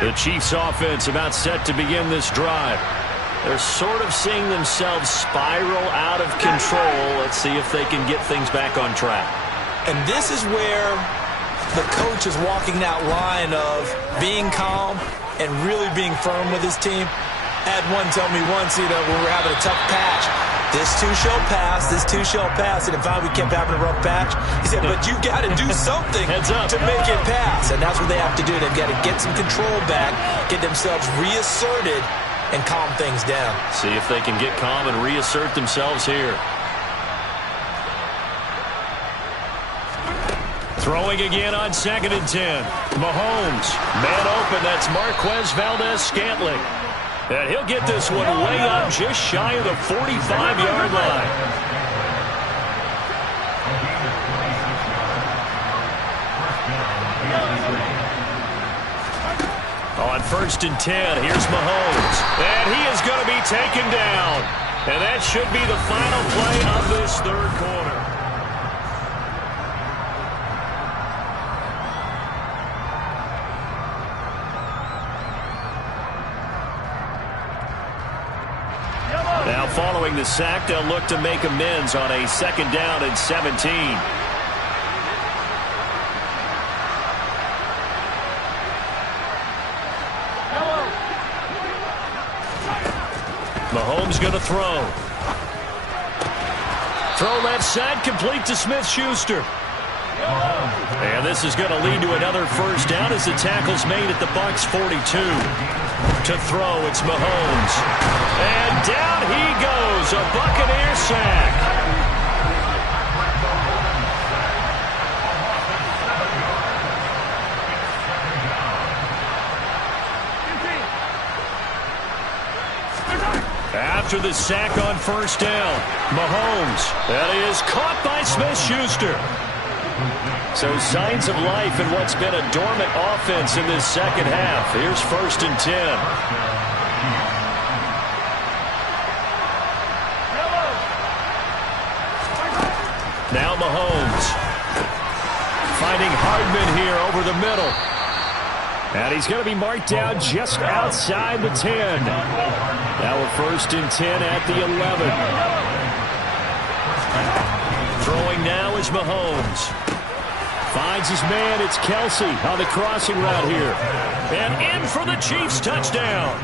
The Chiefs offense about set to begin this drive. They're sort of seeing themselves spiral out of control. Let's see if they can get things back on track. And this is where the coach is walking that line of being calm and really being firm with his team. I had one tell me once, when we were having a tough patch, this too shall pass, this too shall pass. And if we kept having a rough patch, he said, but you got to do something to make it pass. And that's what they have to do. They've got to get some control back, get themselves reasserted, and calm things down. See if they can get calm and reassert themselves here. Throwing again on 2nd and 10. Mahomes, man open, that's Marquez Valdez-Scantling. And he'll get this one way up just shy of the 45-yard line. On 1st and 10, here's Mahomes. And he is going to be taken down. And that should be the final play of this third quarter. Now following the sack, they'll look to make amends on a 2nd down and 17. Mahomes going to throw. Throw left side, complete to Smith-Schuster. And this is going to lead to another first down as the tackle's made at the Bucs 42. To throw, it's Mahomes. And down he goes, a Buccaneer sack. After the sack on 1st down, Mahomes. That is caught by Smith-Schuster. So signs of life in what's been a dormant offense in this second half. Here's 1st and 10. Now Mahomes. Finding Hardman here over the middle. And he's going to be marked down just outside the 10. Now a 1st and 10 at the 11. Throwing now is Mahomes. Finds his man, it's Kelsey on the crossing route here. And in for the Chiefs touchdown.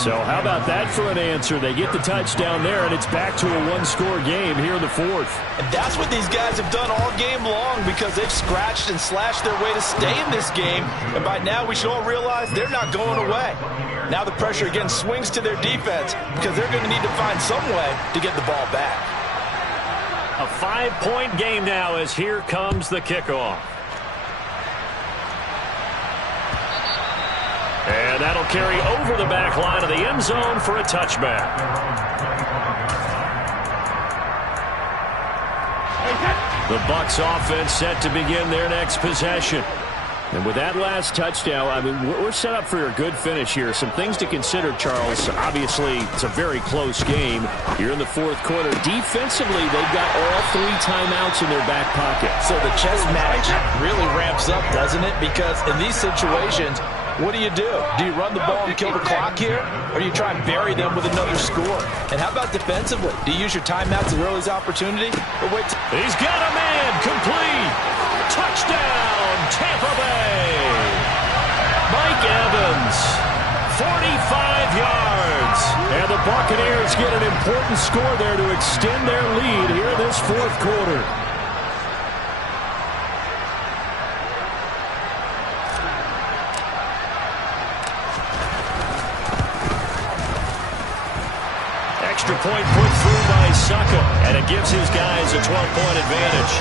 So how about that for an answer? They get the touchdown there, and it's back to a one-score game here in the 4th. And that's what these guys have done all game long because they've scratched and slashed their way to stay in this game. And by now we should all realize they're not going away. Now the pressure again swings to their defense because they're going to need to find some way to get the ball back. A 5-point game now as here comes the kickoff. And that'll carry over the back line of the end zone for a touchback. The Bucs offense set to begin their next possession. And with that last touchdown, I mean, we're set up for a good finish here. Some things to consider, Charles. Obviously, it's a very close game. You're in the 4th quarter. Defensively, they've got all 3 timeouts in their back pocket. So the chess match really ramps up, doesn't it? Because in these situations, what do? Do you run the ball and kill the clock here? Or do you try and bury them with another score? And how about defensively? Do you use your timeouts at early's opportunity? Or wait? He's got a man complete. Touchdown, Tampa Bay. Mike Evans, 45 yards. And the Buccaneers get an important score there to extend their lead here in this 4th quarter. Extra point put through by Saka, and it gives his guys a 12-point advantage.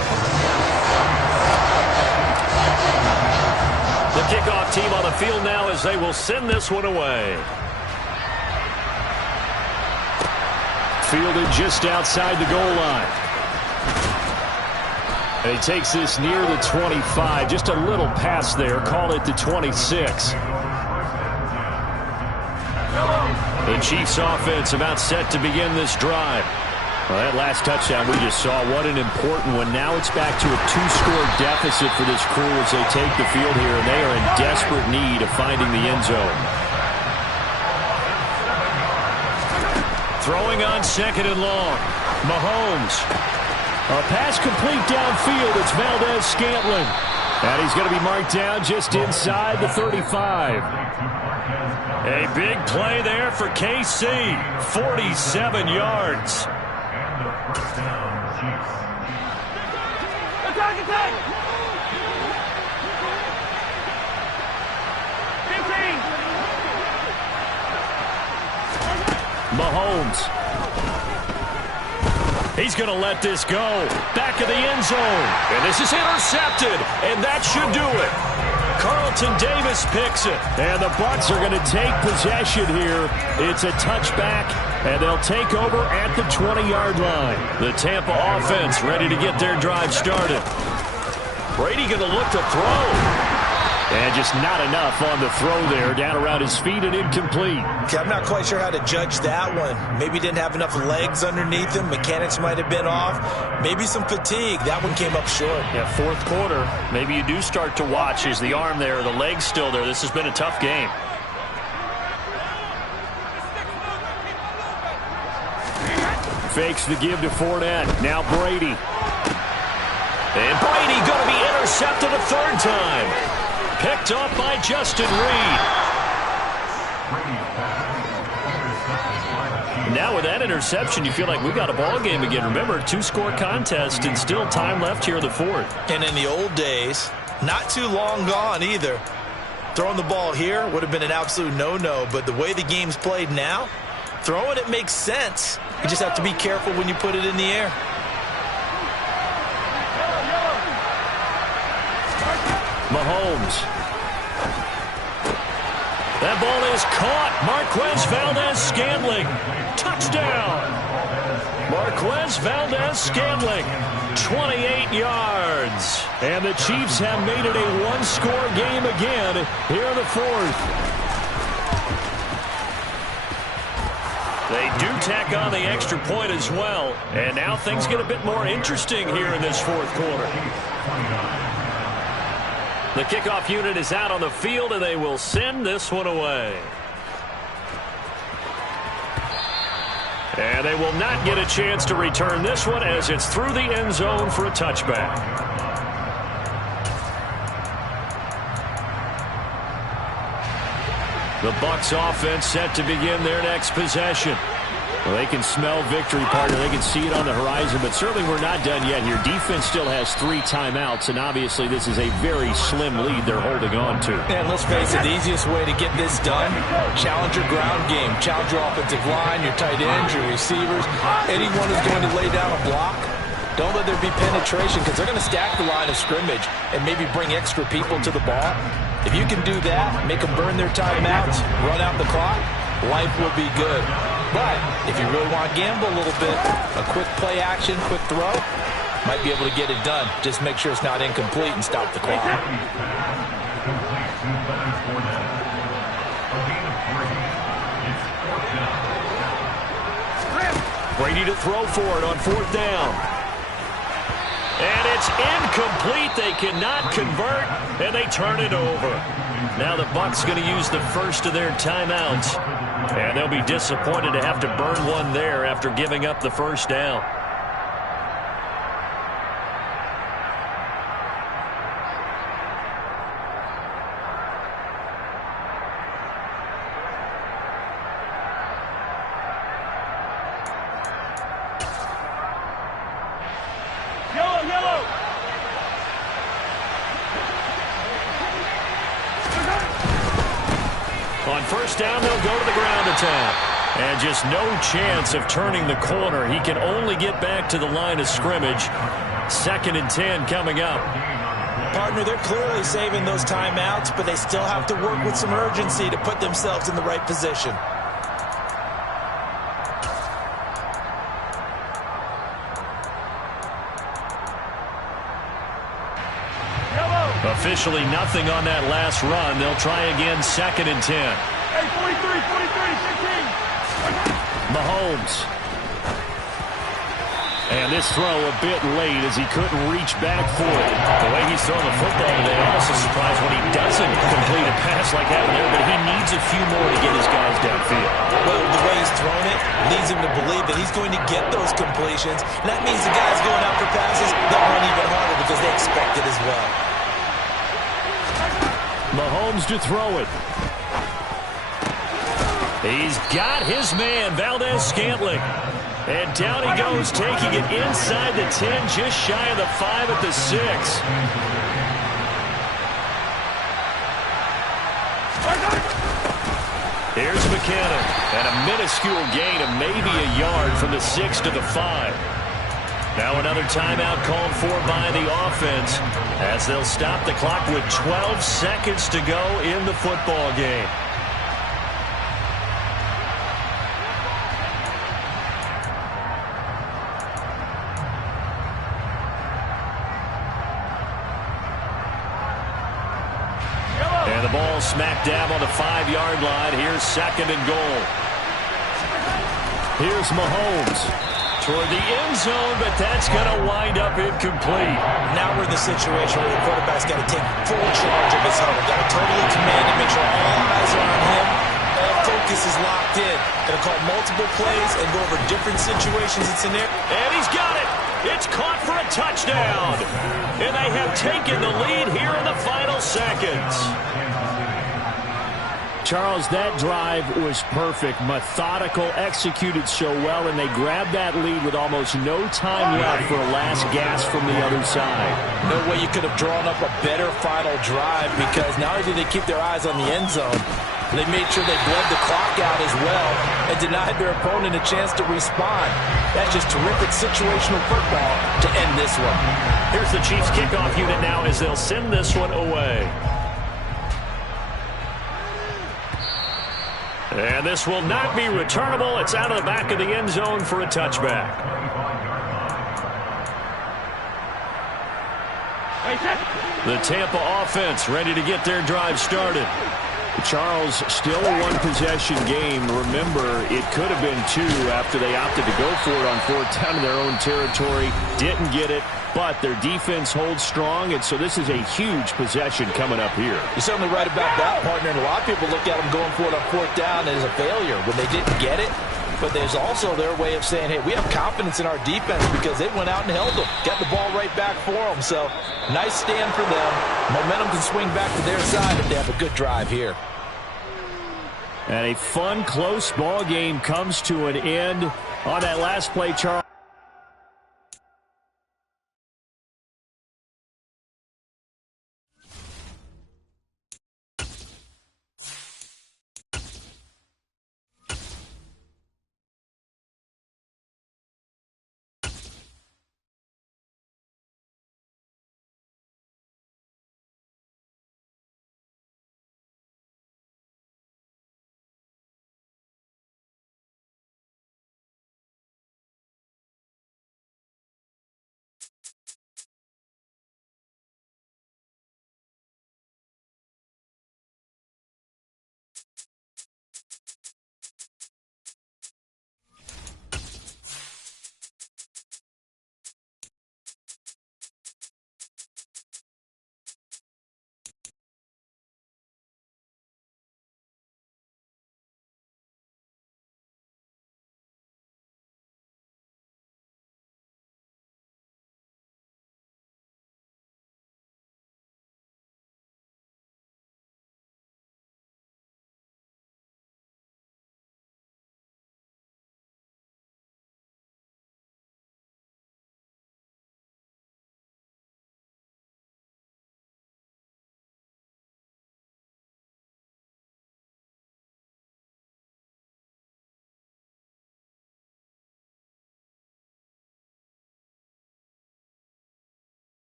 The kickoff team on the field now as they will send this one away. Fielded just outside the goal line. And he takes this near the 25. Just a little pass there. Call it the 26. The Chiefs offense about set to begin this drive. Well, that last touchdown we just saw, what an important one. Now it's back to a 2-score deficit for this crew as they take the field here, and they are in desperate need of finding the end zone. Throwing on 2nd and long. Mahomes. A pass complete downfield. It's Valdez-Scantling. And he's going to be marked down just inside the 35. A big play there for KC. 47 yards. Attack! 15! Mahomes. He's going to let this go. Back of the end zone. And this is intercepted. And that should do it. Carlton Davis picks it. And the Bucs are going to take possession here. It's a touchback. And they'll take over at the 20-yard line. The Tampa offense ready to get their drive started. Brady going to look to throw. And just not enough on the throw there. Down around his feet and incomplete. Okay, I'm not quite sure how to judge that one. Maybe didn't have enough legs underneath him. Mechanics might have been off. Maybe some fatigue. That one came up short. Yeah, fourth quarter. Maybe you do start to watch. Is the arm there, the leg's still there? This has been a tough game. Fakes the give to Fournette. Now Brady. And Brady going to be intercepted a third time. Picked up by Justin Reed. Now with that interception, you feel like we've got a ball game again. Remember, 2-score contest and still time left here in the fourth. And in the old days, not too long gone either. Throwing the ball here would have been an absolute no-no, but the way the game's played now, throwing it makes sense. You just have to be careful when you put it in the air. Mahomes. That ball is caught. Marquez Valdez-Scantling. Touchdown. Marquez Valdez-Scantling. 28 yards. And the Chiefs have made it a 1-score game again here in the fourth. They do tack on the extra point as well. And now things get a bit more interesting here in this fourth quarter. The kickoff unit is out on the field, and they will send this one away. And they will not get a chance to return this one as it's through the end zone for a touchback. The Bucs offense set to begin their next possession. Well, they can smell victory, partner. They can see it on the horizon, but certainly we're not done yet here. Defense still has 3 timeouts, and obviously this is a very slim lead they're holding on to. And let's face it, the easiest way to get this done, challenge your ground game. Challenge your offensive line, your tight ends, your receivers. Anyone who's going to lay down a block, don't let there be penetration because they're going to stack the line of scrimmage and maybe bring extra people to the ball. If you can do that, make them burn their timeouts, run out the clock, life will be good. But if you really want to gamble a little bit, a quick play action, quick throw, might be able to get it done. Just make sure it's not incomplete and stop the clock. Brady to throw for it on 4th down. And it's incomplete. They cannot convert, and they turn it over. Now the Bucs going to use the first of their timeouts. And they'll be disappointed to have to burn one there after giving up the first down. Yellow! On 1st down, they'll go to the ground attack. And just no chance of turning the corner. He can only get back to the line of scrimmage. 2nd and 10 coming up. Partner, they're clearly saving those timeouts, but they still have to work with some urgency to put themselves in the right position. Officially nothing on that last run. They'll try again, 2nd and 10. Hey, 43, 15. Mahomes. And this throw a bit late as he couldn't reach back for it. The way he's throwing the football today, almost a surprise when he doesn't complete a pass like that there, but he needs a few more to get his guys downfield. Well, the way he's thrown it leads him to believe that he's going to get those completions. And that means the guys going after passes, they'll run even harder because they expect it as well. Mahomes to throw it. He's got his man, Valdez-Scantling. And down he goes, taking it inside the 10, just shy of the 5 at the 6. Here's McKinnon, and a minuscule gain of maybe a yard from the 6 to the 5. Now another timeout called for by the offense as they'll stop the clock with 12 seconds to go in the football game. And the ball smack dab on the 5-yard line. Here's 2nd and goal. Here's Mahomes toward the end zone, but that's going to wind up incomplete. Now we're in the situation where the quarterback's got to take full charge of his huddle. Got to totally command and make sure all eyes are on him. All focus is locked in. Going to call multiple plays and go over different situations and scenarios. And he's got it. It's caught for a touchdown. And they have taken the lead here in the final seconds. Charles, that drive was perfect, methodical, executed so well, and they grabbed that lead with almost no time left for a last gasp from the other side. No way you could have drawn up a better final drive because not only did they keep their eyes on the end zone, they made sure they bled the clock out as well and denied their opponent a chance to respond. That's just terrific situational football to end this one. Here's the Chiefs kickoff unit now as they'll send this one away. And this will not be returnable. It's out of the back of the end zone for a touchback. The Tampa offense ready to get their drive started. Charles, still a one-possession game. Remember, it could have been 2 after they opted to go for it on 4th down in their own territory. Didn't get it, but their defense holds strong, and so this is a huge possession coming up here. You're certainly right about that, partner, and a lot of people look at them going for it on 4th down as a failure when they didn't get it. But there's also their way of saying, hey, we have confidence in our defense because they went out and held them. Got the ball right back for them. So, nice stand for them. Momentum can swing back to their side if they have a good drive here. And a fun, close ball game comes to an end on that last play, Charles.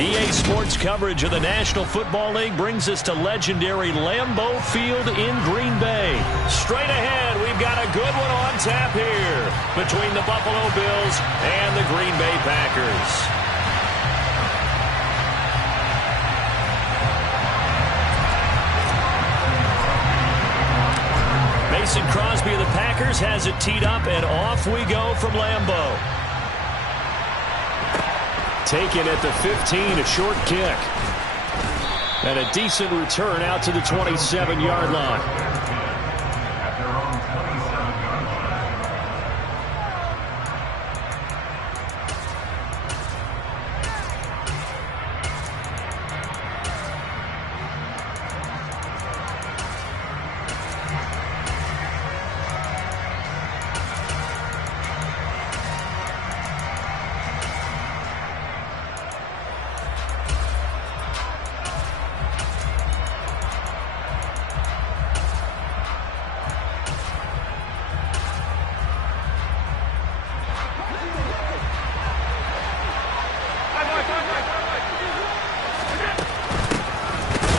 EA Sports coverage of the National Football League brings us to legendary Lambeau Field in Green Bay. Straight ahead, we've got a good one on tap here between the Buffalo Bills and the Green Bay Packers. Mason Crosby of the Packers has it teed up, and off we go from Lambeau. Taken at the 15, a short kick. And a decent return out to the 27-yard line.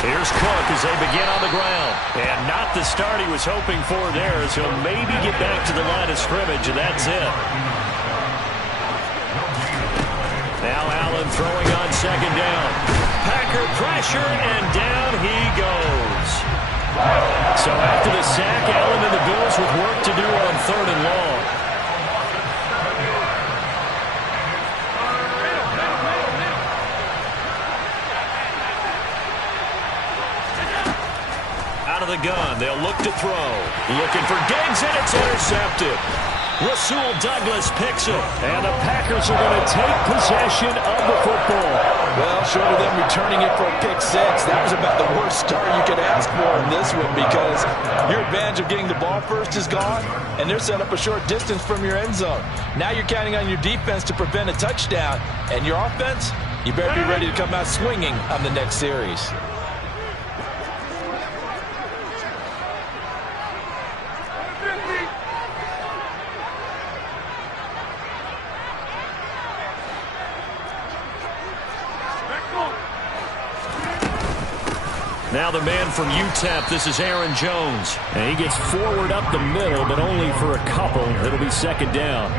Here's Cook as they begin on the ground. And not the start he was hoping for there, as he'll maybe get back to the line of scrimmage, and that's it. Now Allen throwing on second down. Packer pressure, and down he goes. So after the sack, Allen and the Bills with work to do on 3rd and long. Out of the gun, they'll look to throw. Looking for Diggs, and it's intercepted. Rasul Douglas picks it, and the Packers are going to take possession of the football. Well, short of them returning it for a pick six, that was about the worst start you could ask for in this one, because your advantage of getting the ball first is gone, and they're set up a short distance from your end zone. Now you're counting on your defense to prevent a touchdown, and your offense, you better be ready to come out swinging on the next series. Now the man from UTEP, this is Aaron Jones. And he gets forward up the middle, but only for a couple. It'll be second down.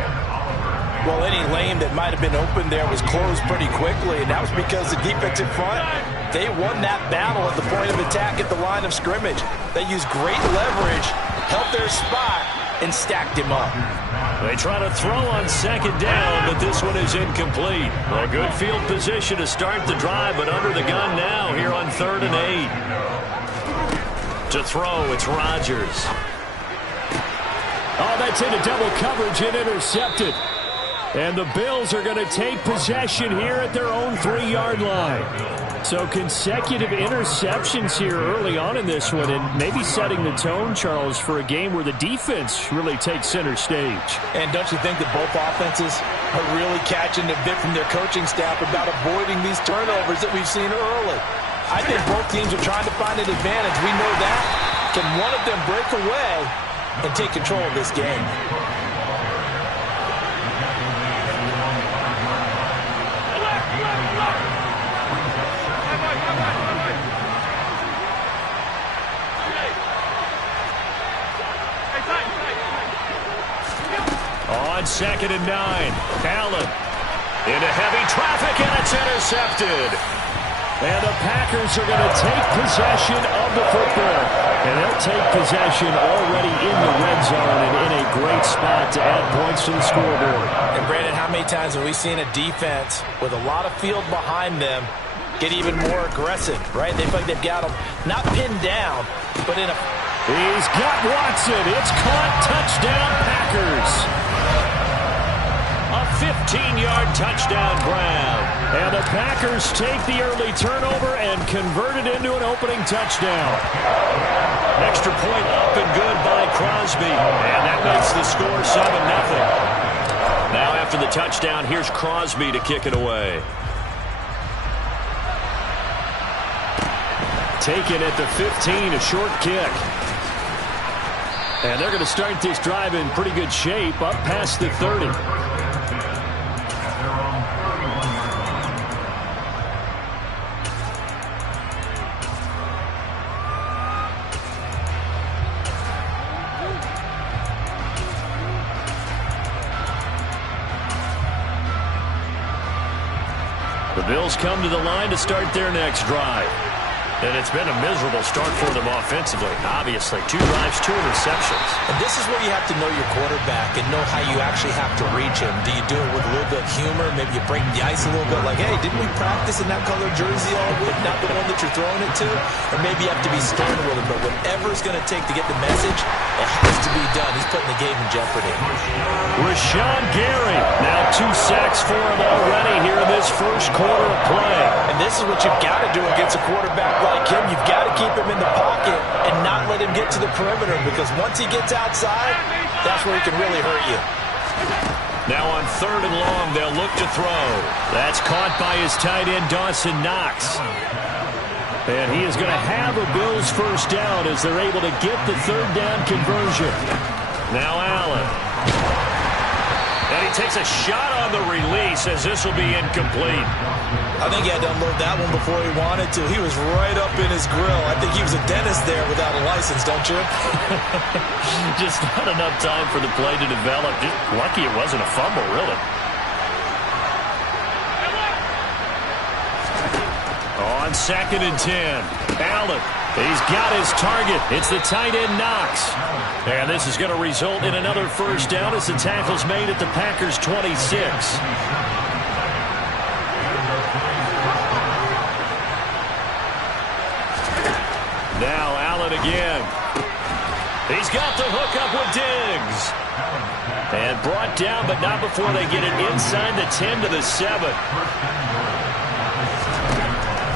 Well, any lane that might have been open there was closed pretty quickly, and that was because the defense in front, they won that battle at the point of attack at the line of scrimmage. They used great leverage, held their spot, and stacked him up. They try to throw on second down, but this one is incomplete. A good field position to start the drive, but under the gun now here on 3rd and 8. To throw, it's Rodgers. Oh, that's into double coverage and intercepted. And the Bills are going to take possession here at their own 3-yard line. So consecutive interceptions here early on in this one, and maybe setting the tone, Charles, for a game where the defense really takes center stage. And don't you think that both offenses are really catching a bit from their coaching staff about avoiding these turnovers that we've seen early? I think both teams are trying to find an advantage. We know that. Can one of them break away and take control of this game? On 2nd and 9, Allen into heavy traffic, and it's intercepted. And the Packers are going to take possession of the football. And they'll take possession already in the red zone and in a great spot to add points to the scoreboard. And Brandon, how many times have we seen a defense with a lot of field behind them get even more aggressive, right? They feel like they've got them not pinned down, but in a... He's got Watson. It's caught. Touchdown, Packers. A 15-yard touchdown grab. And the Packers take the early turnover and convert it into an opening touchdown. Extra point up and good by Crosby. And that makes the score 7-0. Now after the touchdown, here's Crosby to kick it away. Taken at the 15, a short kick. And they're going to start this drive in pretty good shape, up past the 30. The Bills come to the line to start their next drive. And it's been a miserable start for them offensively. Obviously, 2 drives, 2 interceptions. And this is where you have to know your quarterback and know how you actually have to reach him. Do you do it with a little bit of humor? Maybe you break the ice a little bit like, hey, didn't we practice in that color jersey all week? Not the one that you're throwing it to? Or maybe you have to be stern with him. But whatever it's going to take to get the message, it has to be done. He's putting the game in jeopardy. Rashawn Gary. Now 2 sacks for him already here in this first quarter of play. And this is what you've got to do against a quarterback like him. You've got to keep him in the pocket and not let him get to the perimeter, because once he gets outside, that's where he can really hurt you. Now on 3rd and long, they'll look to throw. That's caught by his tight end, Dawson Knox. And he is going to have a Bills first down as they're able to get the 3rd down conversion. Now Allen. And he takes a shot on the release as this will be incomplete. I think he had to unload that one before he wanted to. He was right up in his grill. I think he was a dentist there without a license, don't you? Just not enough time for the play to develop. Just lucky it wasn't a fumble, really. On 2nd and 10, Allen. He's got his target. It's the tight end, Knox. And this is going to result in another first down as the tackle's made at the Packers' 26. Now Allen again. He's got the hook up with Diggs. And brought down, but not before they get it inside the 10 to the 7.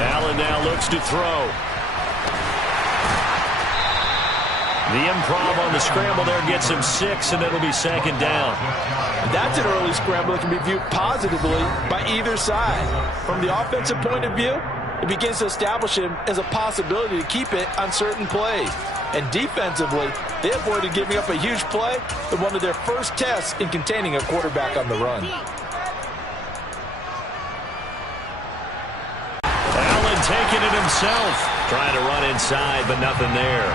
Allen now looks to throw. The improv on the scramble there gets him 6, and it'll be 2nd down. That's an early scramble that can be viewed positively by either side. From the offensive point of view, it begins to establish him as a possibility to keep it on certain plays. And defensively, they avoided giving up a huge play in one of their first tests in containing a quarterback on the run. Allen taking it himself. Trying to run inside, but nothing there.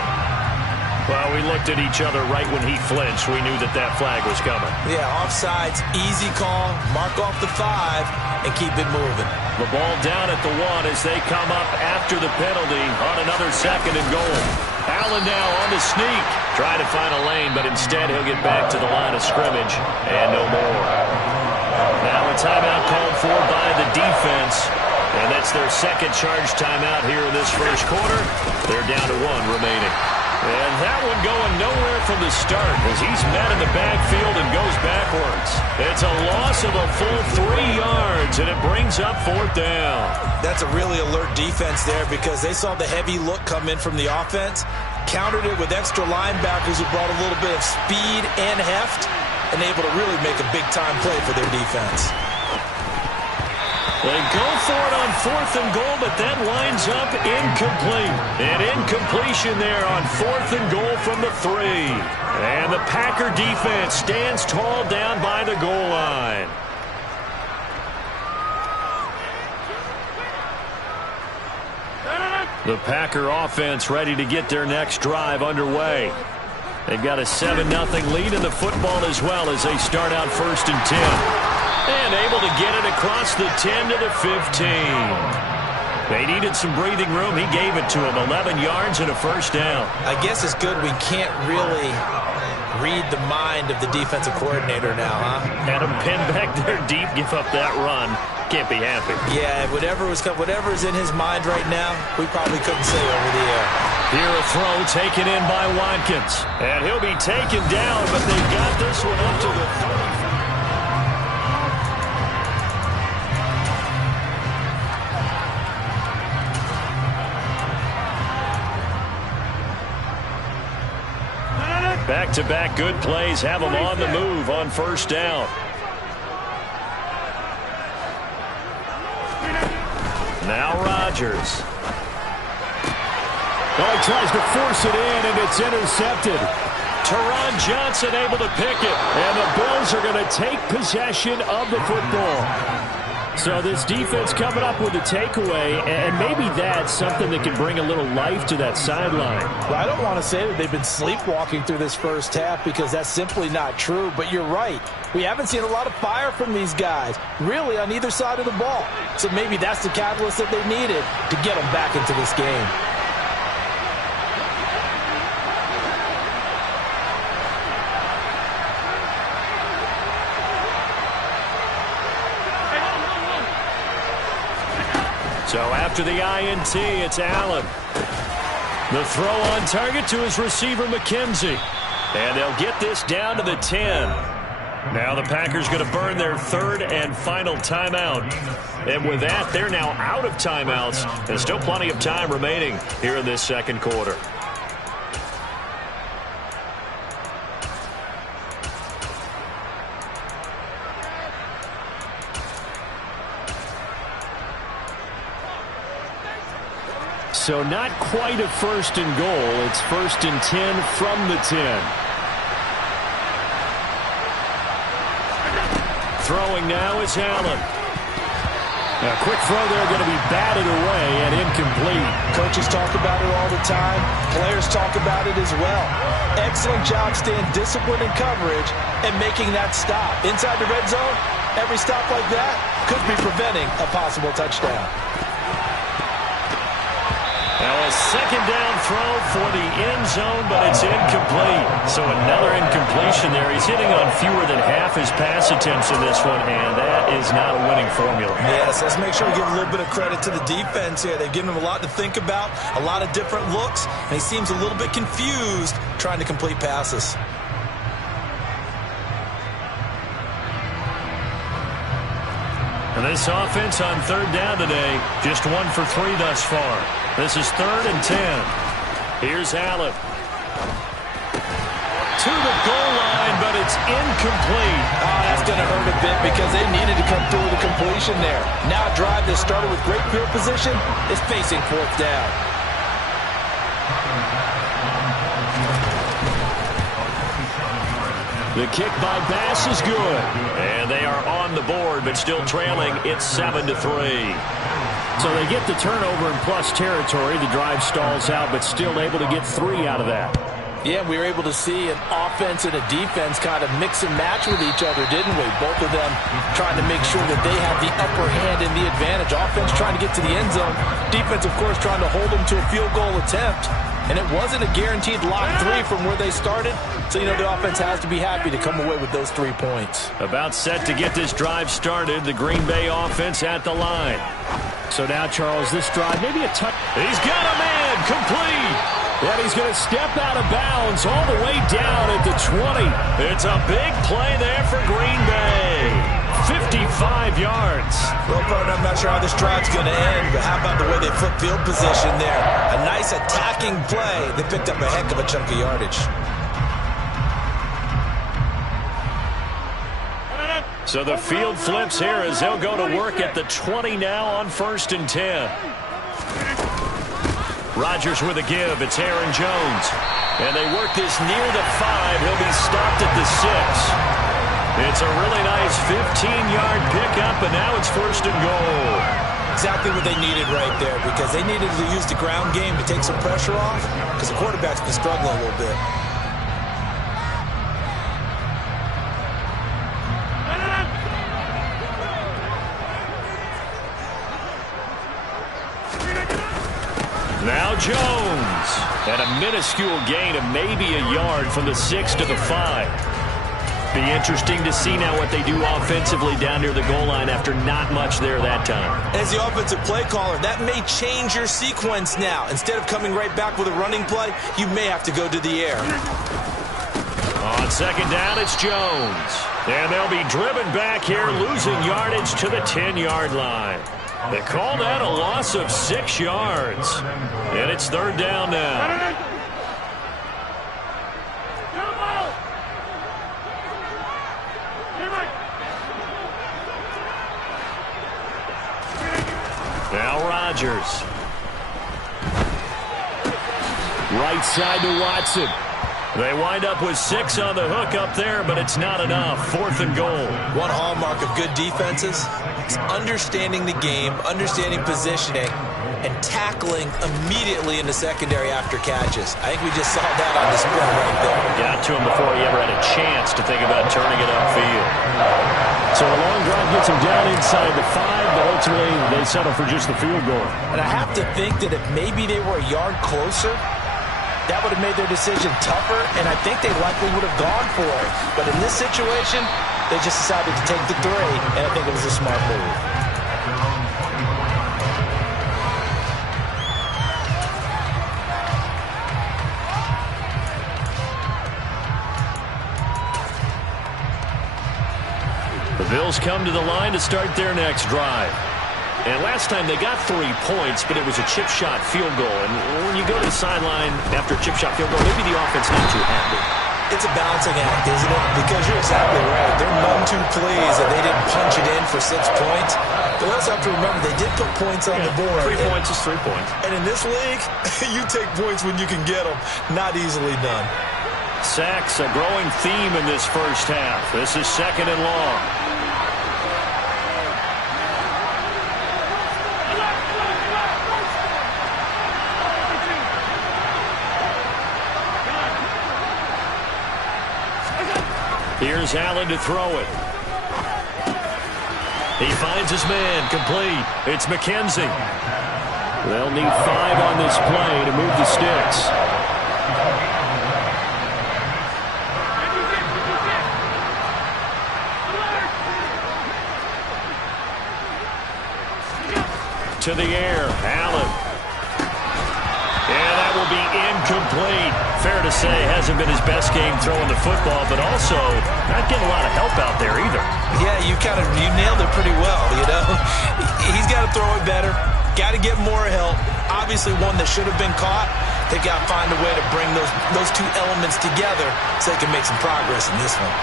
Well, we looked at each other right when he flinched. We knew that that flag was coming. Yeah, offsides, easy call, mark off the 5, and keep it moving. The ball down at the 1 as they come up after the penalty on another 2nd and goal. Allen now on the sneak. Trying to find a lane, but instead he'll get back to the line of scrimmage and no more. Now a timeout called for by the defense. And that's their 2nd charge timeout here in this first quarter. They're down to 1 remaining. And that one going nowhere from the start as he's met in the backfield and goes backwards. It's a loss of a full 3 yards, and it brings up 4th down. That's a really alert defense there because they saw the heavy look come in from the offense, countered it with extra linebackers who brought a little bit of speed and heft, and able to really make a big-time play for their defense. They go for it on 4th and goal, but that winds up incomplete. An incompletion there on 4th and goal from the 3. And the Packer defense stands tall down by the goal line. The Packer offense ready to get their next drive underway. They've got a 7-0 lead in the football as well as they start out 1st and 10. And able to get it across the 10 to the 15. They needed some breathing room. He gave it to them. 11 yards and a first down. I guess it's good we can't really read the mind of the defensive coordinator now, huh? Had him pinned back there deep, give up that run. Can't be happy. Yeah, whatever's in his mind right now, we probably couldn't say over the air. Here a throw taken in by Watkins. And he'll be taken down, but they got this one up to the 35. Back-to-back good plays have them on the move on 1st down. Now Rodgers. Oh, he tries to force it in, and it's intercepted. Teron Johnson able to pick it, and the Bills are going to take possession of the football. So this defense coming up with a takeaway, and maybe that's something that can bring a little life to that sideline. Well, I don't want to say that they've been sleepwalking through this first half because that's simply not true, but you're right. We haven't seen a lot of fire from these guys, really, on either side of the ball. So maybe that's the catalyst that they needed to get them back into this game. So after the INT, it's Allen. The throw on target to his receiver, McKenzie. And they'll get this down to the 10. Now the Packers going to burn their third and final timeout. And with that, they're now out of timeouts. And still plenty of time remaining here in this second quarter. So not quite a first and goal. It's first and 10 from the 10. Throwing now is Allen. A quick throw there going to be batted away and incomplete. Coaches talk about it all the time. Players talk about it as well. Excellent job staying disciplined in coverage and making that stop. Inside the red zone, every stop like that could be preventing a possible touchdown. Now a second down throw for the end zone, but it's incomplete. So another incompletion there. He's hitting on fewer than half his pass attempts in this one, and that is not a winning formula. Yes, let's make sure we give a little bit of credit to the defense here. They've given him a lot to think about, a lot of different looks, and he seems a little bit confused trying to complete passes. And this offense on third down today, just 1 for 3 thus far. This is third and 10. Here's Allen. To the goal line, but it's incomplete. Oh, that's going to hurt a bit because they needed to come through with a completion there. Now a drive that started with great field position is facing fourth down. The kick by Bass is good. And they are on the board, but still trailing. It's 7-3. So they get the turnover in plus territory. The drive stalls out, but still able to get 3 out of that. Yeah, we were able to see an offense and a defense kind of mix and match with each other, didn't we? Both of them trying to make sure that they have the upper hand and the advantage. Offense trying to get to the end zone. Defense, of course, trying to hold them to a field goal attempt. And it wasn't a guaranteed lock 3 from where they started. So, you know, the offense has to be happy to come away with those 3 points. About set to get this drive started. The Green Bay offense at the line. So now, Charles, this drive, maybe a touch. He's got a man complete. And he's going to step out of bounds all the way down at the 20. It's a big play there for Green Bay. 55 yards. Well, partner, I'm not sure how this drive's going to end, but how about the way they flip field position there? A nice attacking play. They picked up a heck of a chunk of yardage. So the field flips here as they'll go to work at the 20 now on first and 10. Rodgers with a give. It's Aaron Jones. And they work this near the 5. He'll be stopped at the 6. It's a really nice 15-yard pickup, and now it's first and goal. Exactly what they needed right there, because they needed to use the ground game to take some pressure off, because the quarterback's been struggling a little bit. Now Jones. And a minuscule gain of maybe a yard from the 6 to the 5. Be interesting to see now what they do offensively down near the goal line after not much there that time. As the offensive play caller, that may change your sequence now. Instead of coming right back with a running play, you may have to go to the air. On second down, it's Jones. And they'll be driven back here, losing yardage to the 10-yard line. They call that a loss of 6 yards. And it's third down now. Now Rodgers. Right side to Watson. They wind up with 6 on the hook up there, but it's not enough. 4th and goal. One hallmark of good defenses is understanding the game, understanding positioning, and tackling immediately in the secondary after catches. I think we just saw that on display right there. Got to him before he ever had a chance to think about turning it upfield. So a long drive gets him down inside the 5, but ultimately they settle for just the field goal. And I have to think that if maybe they were a yard closer, that would have made their decision tougher, and I think they likely would have gone for it. But in this situation, they just decided to take the 3, and I think it was a smart move. The Bills come to the line to start their next drive. And last time they got 3 points, but it was a chip shot field goal. And when you go to the sideline after a chip shot field goal, maybe the offense not too happy. It's a balancing act, isn't it? Because you're exactly right. They're none too pleased that they didn't punch it in for 6 points. But we also have to remember they did put points on the board. 3 points is 3 points. And in this league, you take points when you can get them. Not easily done. Sacks, a growing theme in this first half. This is 2nd and long. Here's Allen to throw it. He finds his man, complete. It's McKenzie. They'll need 5 on this play to move the sticks. To the air, Allen. And that will be incomplete. Fair to say, hasn't been his best game throwing the football, but also not getting a lot of help out there either. Yeah, you nailed it pretty well, you know. He's got to throw it better. Got to get more help. Obviously one that should have been caught. They got to find a way to bring those 2 elements together so they can make some progress in this one.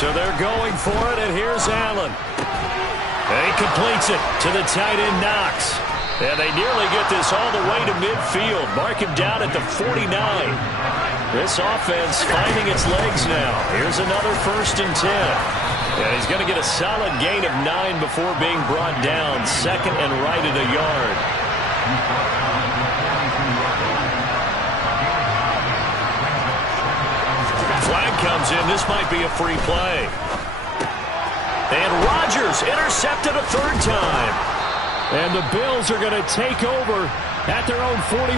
So they're going for it, and here's Allen. And he completes it to the tight end, Knox. And they nearly get this all the way to midfield. Mark him down at the 49. This offense finding its legs now. Here's another 1st and 10. And he's going to get a solid gain of 9 before being brought down. 2nd and right at a yard. Flag comes in. This might be a free play. And Rodgers intercepted a 3rd time. And the Bills are going to take over at their own 41.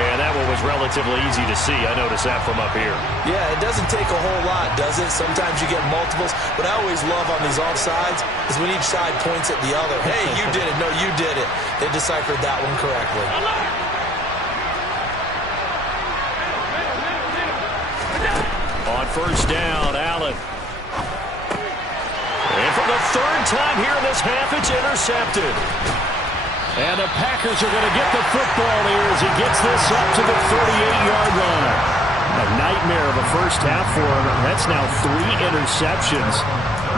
And that one was relatively easy to see. I noticed that from up here. Yeah, it doesn't take a whole lot, does it? Sometimes you get multiples. What I always love on these offsides is when each side points at the other. Hey, you did it. No, you did it. They deciphered that one correctly. On 1st down, Allen. And for the 3rd time here in this half, it's intercepted. And the Packers are going to get the football here as he gets this up to the 38-yard line. A nightmare of a first half for him. That's now 3 interceptions.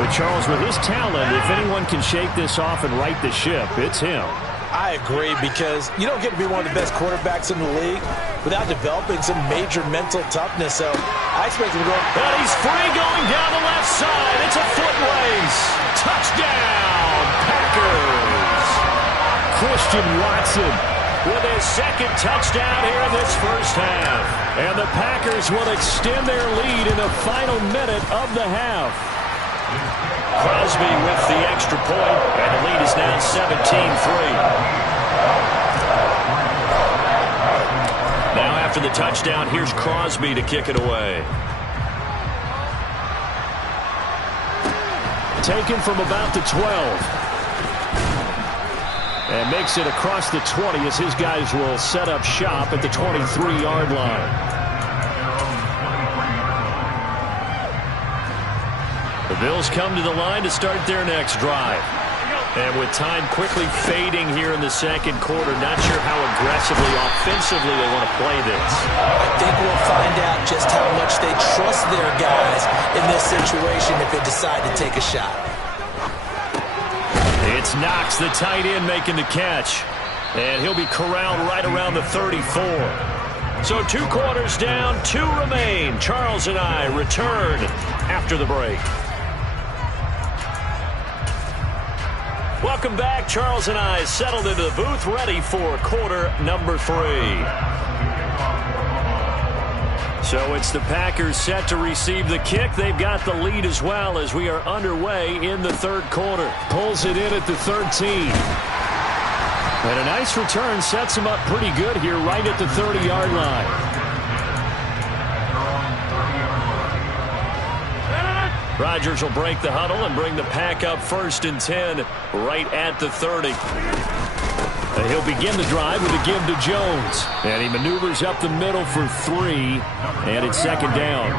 But Charles, with his talent, if anyone can shake this off and right the ship, it's him. I agree, because you don't get to be one of the best quarterbacks in the league without developing some major mental toughness. So I expect him to go. And he's free going down the left side. It's a foot race. Touchdown, Packers. Christian Watson with his 2nd touchdown here in this first half. And the Packers will extend their lead in the final minute of the half. Crosby with the extra point, and the lead is now 17-3. Now after the touchdown, here's Crosby to kick it away. Taken from about the 12. And makes it across the 20 as his guys will set up shop at the 23-yard line. The Bills come to the line to start their next drive. And with time quickly fading here in the 2nd quarter, not sure how aggressively, offensively they want to play this. I think we'll find out just how much they trust their guys in this situation if they decide to take a shot. It's Knox, the tight end, making the catch. And he'll be corralled right around the 34. So 2 quarters down, 2 remain. Charles and I return after the break. Welcome back. Charles and I settled into the booth, ready for quarter number 3. So it's the Packers set to receive the kick. They've got the lead as well as we are underway in the 3rd quarter. Pulls it in at the 13. And a nice return sets him up pretty good here right at the 30-yard line. Rodgers will break the huddle and bring the Pack up 1st and 10 right at the 30. And he'll begin the drive with a give to Jones. And he maneuvers up the middle for 3, and it's 2nd down.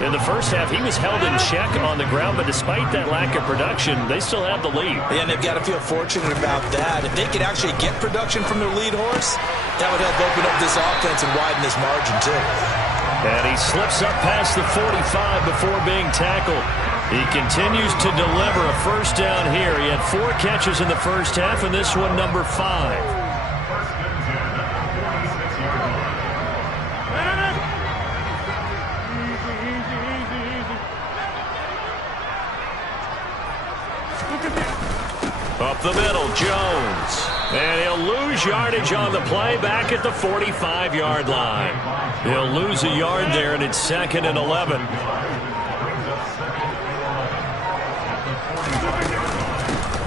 In the first half, he was held in check on the ground, but despite that lack of production, they still have the lead. Yeah, and they've got to feel fortunate about that. If they could actually get production from their lead horse, that would help open up this offense and widen this margin, too. And he slips up past the 45 before being tackled. He continues to deliver a 1st down here. He had 4 catches in the first half, and this one number 5. Up the middle, Jones. And he'll lose yardage on the play back at the 45-yard line. He'll lose a yard there, and it's 2nd and 11.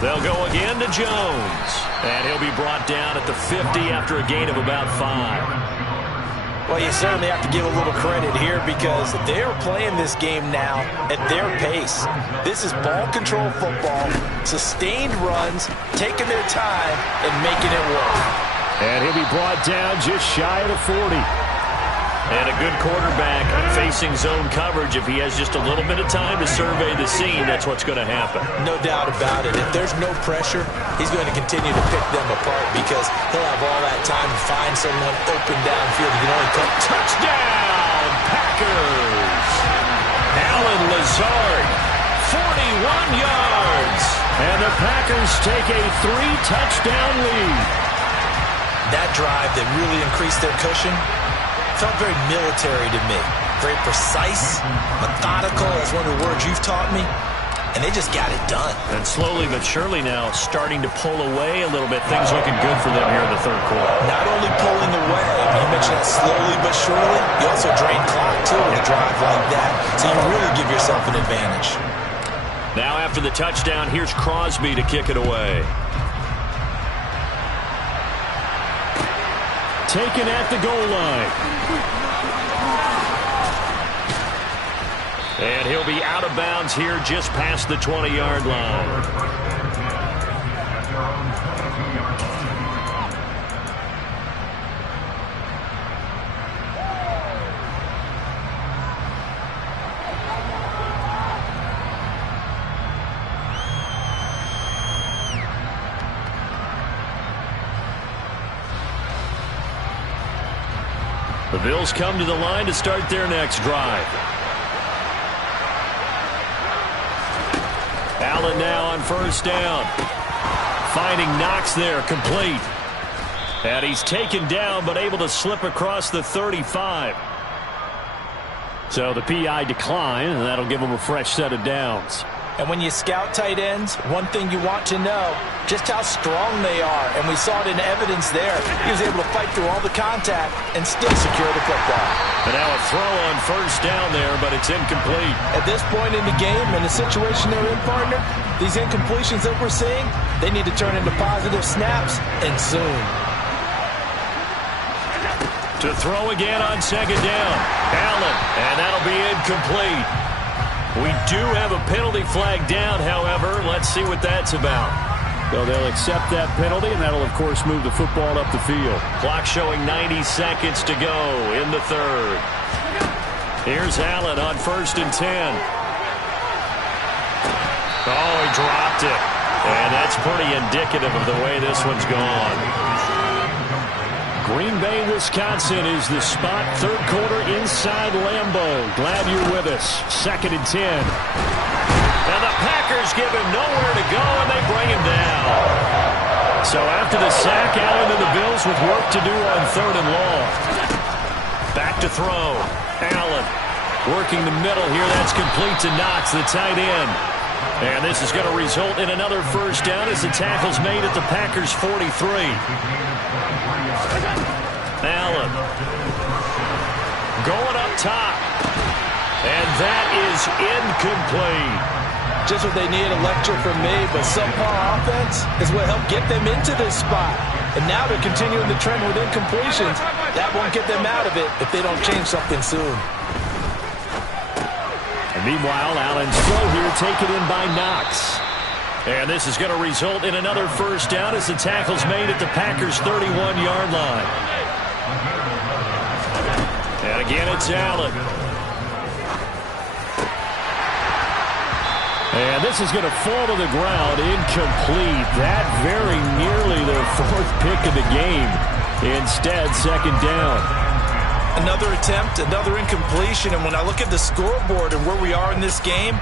They'll go again to Jones. And he'll be brought down at the 50 after a gain of about 5. Well, you certainly have to give a little credit here because they're playing this game now at their pace. This is ball control football, sustained runs, taking their time, and making it work. And he'll be brought down just shy of the 40. And a good quarterback facing zone coverage. If he has just a little bit of time to survey the scene, that's what's going to happen. No doubt about it. If there's no pressure, he's going to continue to pick them apart because he'll have all that time to find someone open downfield. He can only cut. Touchdown, Packers! Allen Lazard, 41 yards. And the Packers take a 3-touchdown lead. That drive that really increased their cushion felt very military to me. Very precise, methodical, that's one of the words you've taught me. And they just got it done. And slowly but surely now starting to pull away a little bit. Things looking good for them here in the 3rd quarter. Not only pulling away, you mentioned that slowly but surely, you also drain clock too with a drive like that. So you really give yourself an advantage. Now after the touchdown, here's Crosby to kick it away. Taken at the goal line. And he'll be out of bounds here just past the 20-yard line. The Bills come to the line to start their next drive. Allen now on 1st down. Finding Knox there, complete. And he's taken down but able to slip across the 35. So the PI decline, and that'll give him a fresh set of downs. And when you scout tight ends, one thing you want to know, just how strong they are. And we saw it in evidence there. He was able to fight through all the contact and still secure the football. And now a throw on 1st down there, but it's incomplete. At this point in the game, in the situation they're in, partner, these incompletions that we're seeing, they need to turn into positive snaps, and soon. To throw again on 2nd down. Allen, and that'll be incomplete. We do have a penalty flag down, however. Let's see what that's about. So they'll accept that penalty, and that'll, of course, move the football up the field. Clock showing 90 seconds to go in the 3rd. Here's Allen on 1st and 10. Oh, he dropped it. And that's pretty indicative of the way this one's gone. Green Bay, Wisconsin is the spot. 3rd quarter inside Lambeau. Glad you're with us. 2nd and 10. And the Packers give him nowhere to go, and they bring him down. So after the sack, Allen and the Bills with work to do on 3rd and long. Back to throw. Allen working the middle here. That's complete to Knox, the tight end. And this is going to result in another first down as the tackle's made at the Packers' 43. Allen going up top. And that is incomplete. Just what they need, a lecture from me, but subpar offense is what helped get them into this spot. And now they're continuing the trend with incompletions. That won't get them out of it if they don't change something soon. And meanwhile, Allen's throw here taken in by Knox. And this is going to result in another first down as the tackle's made at the Packers' 31-yard line. And again, it's Allen. And this is going to fall to the ground, incomplete. That very nearly their 4th pick of the game. Instead, 2nd down. Another attempt, another incompletion. And when I look at the scoreboard and where we are in this game,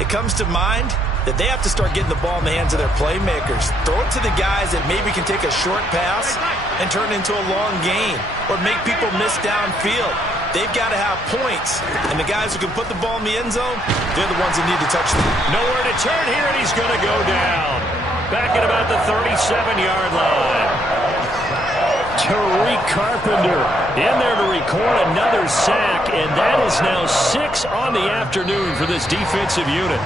it comes to mind that they have to start getting the ball in the hands of their playmakers. Throw it to the guys that maybe can take a short pass and turn it into a long gain or make people miss downfield. They've got to have points. And the guys who can put the ball in the end zone, they're the ones that need to touch them. Nowhere to turn here, and he's going to go down. Back at about the 37-yard line. Tariq Carpenter in there to record another sack, and that is now 6 on the afternoon for this defensive unit.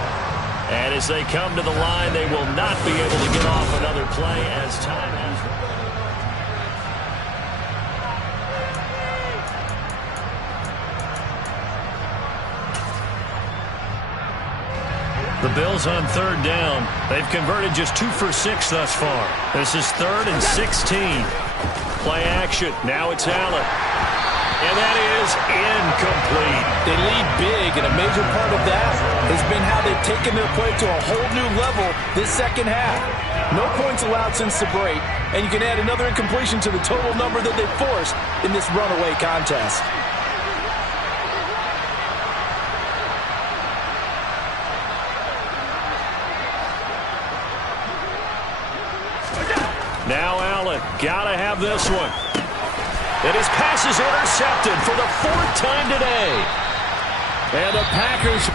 And as they come to the line, they will not be able to get off another play as time has run. The Bills on 3rd down. They've converted just 2 for 6 thus far. This is 3rd and 16. Play action. Now it's Allen. And that is incomplete. They lead big, and a major part of that has been how they've taken their play to a whole new level this second half. No points allowed since the break, and you can add another incompletion to the total number that they've forced in this runaway contest. Now Allen, gotta have this one. And his pass is intercepted for the 4th time today. And the Packers...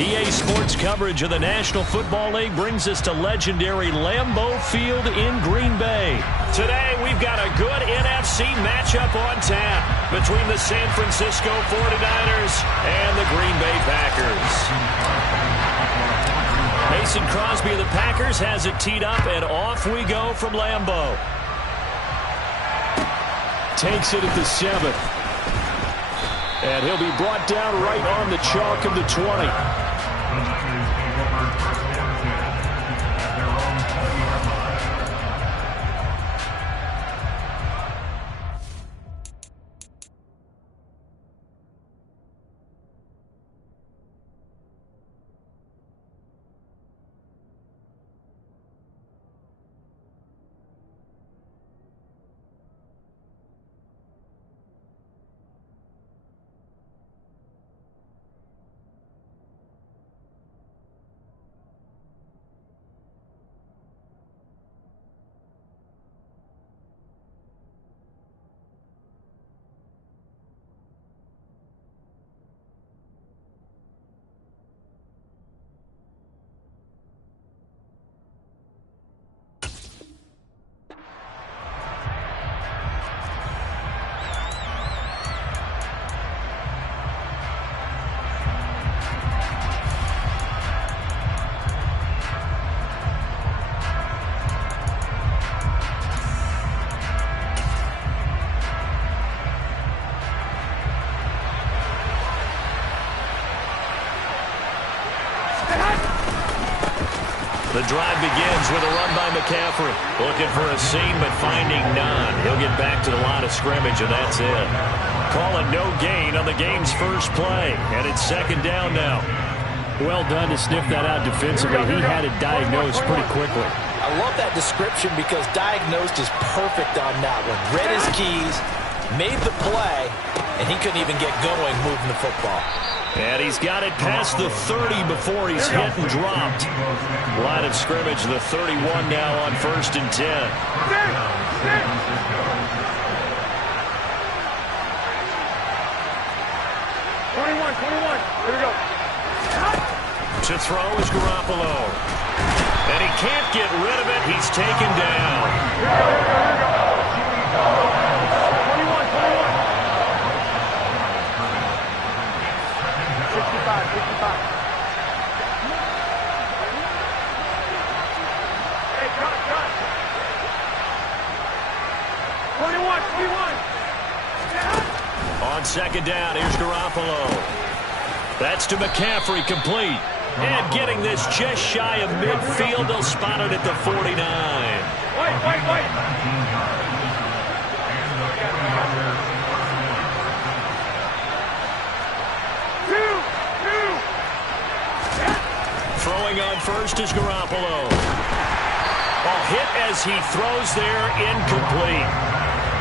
EA Sports coverage of the National Football League brings us to legendary Lambeau Field in Green Bay. Today, we've got a good NFC matchup on tap between the San Francisco 49ers and the Green Bay Packers. Mason Crosby of the Packers has it teed up, and off we go from Lambeau. Takes it at the 7. And he'll be brought down right on the chalk of the 20. The drive begins with a run by McCaffrey. Looking for a seam, but finding none. He'll get back to the line of scrimmage, and that's it. Call it no gain on the game's first play, and it's second down now. Well done to sniff that out defensively. He had it diagnosed pretty quickly. I love that description because diagnosed is perfect on that one. Read his keys, made the play, and he couldn't even get going moving the football. And he's got it past the 30 before he's hit and dropped. Line of scrimmage, the 31 now on 1st and 10. 21, 21. Here we go. To throw is Garoppolo. And he can't get rid of it. He's taken down. Here we go. 21, 21. 65. Hey, cut. 21. On second down, here's Garoppolo. That's to McCaffrey, complete. And getting this just shy of midfield, they'll spot it at the 49. Wait. Throwing on first is Garoppolo. Ball hit as he throws there, incomplete.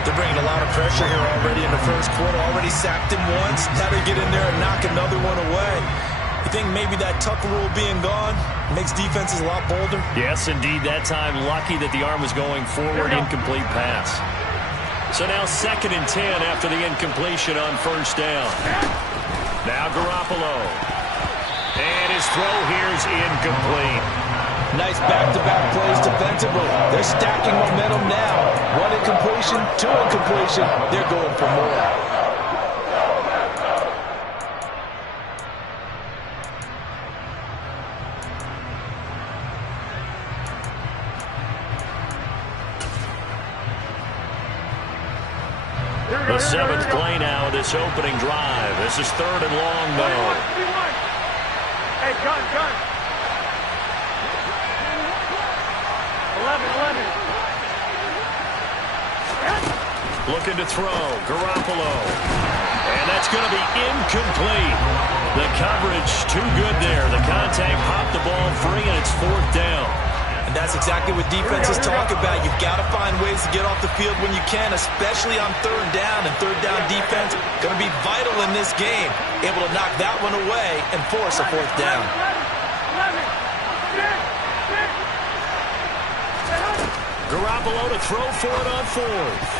They're bringing a lot of pressure here already in the first quarter. Already sacked him once. Now they get in there and knock another one away. You think maybe that Tucker rule being gone makes defenses a lot bolder? Yes, indeed. That time, lucky that the arm was going forward, incomplete pass. So now 2nd and 10 after the incompletion on first down. Now Garoppolo. And his throw here is incomplete. Nice back-to-back plays defensively. They're stacking momentum now. 1 incompletion, 2 incompletion. They're going for more. The 7th play now of this opening drive. This is 3rd and long, though. 21. Hey, gun. 11. Looking to throw. Garoppolo. And that's going to be incomplete. The coverage too good there. The contact popped the ball free, and it's 4th down. And that's exactly what defenses talk about. You've got to find ways to get off the field when you can, especially on 3rd down. And 3rd down defense going to be vital in this game. Able to knock that one away and force a 4th down. Garoppolo to throw for it on 4th.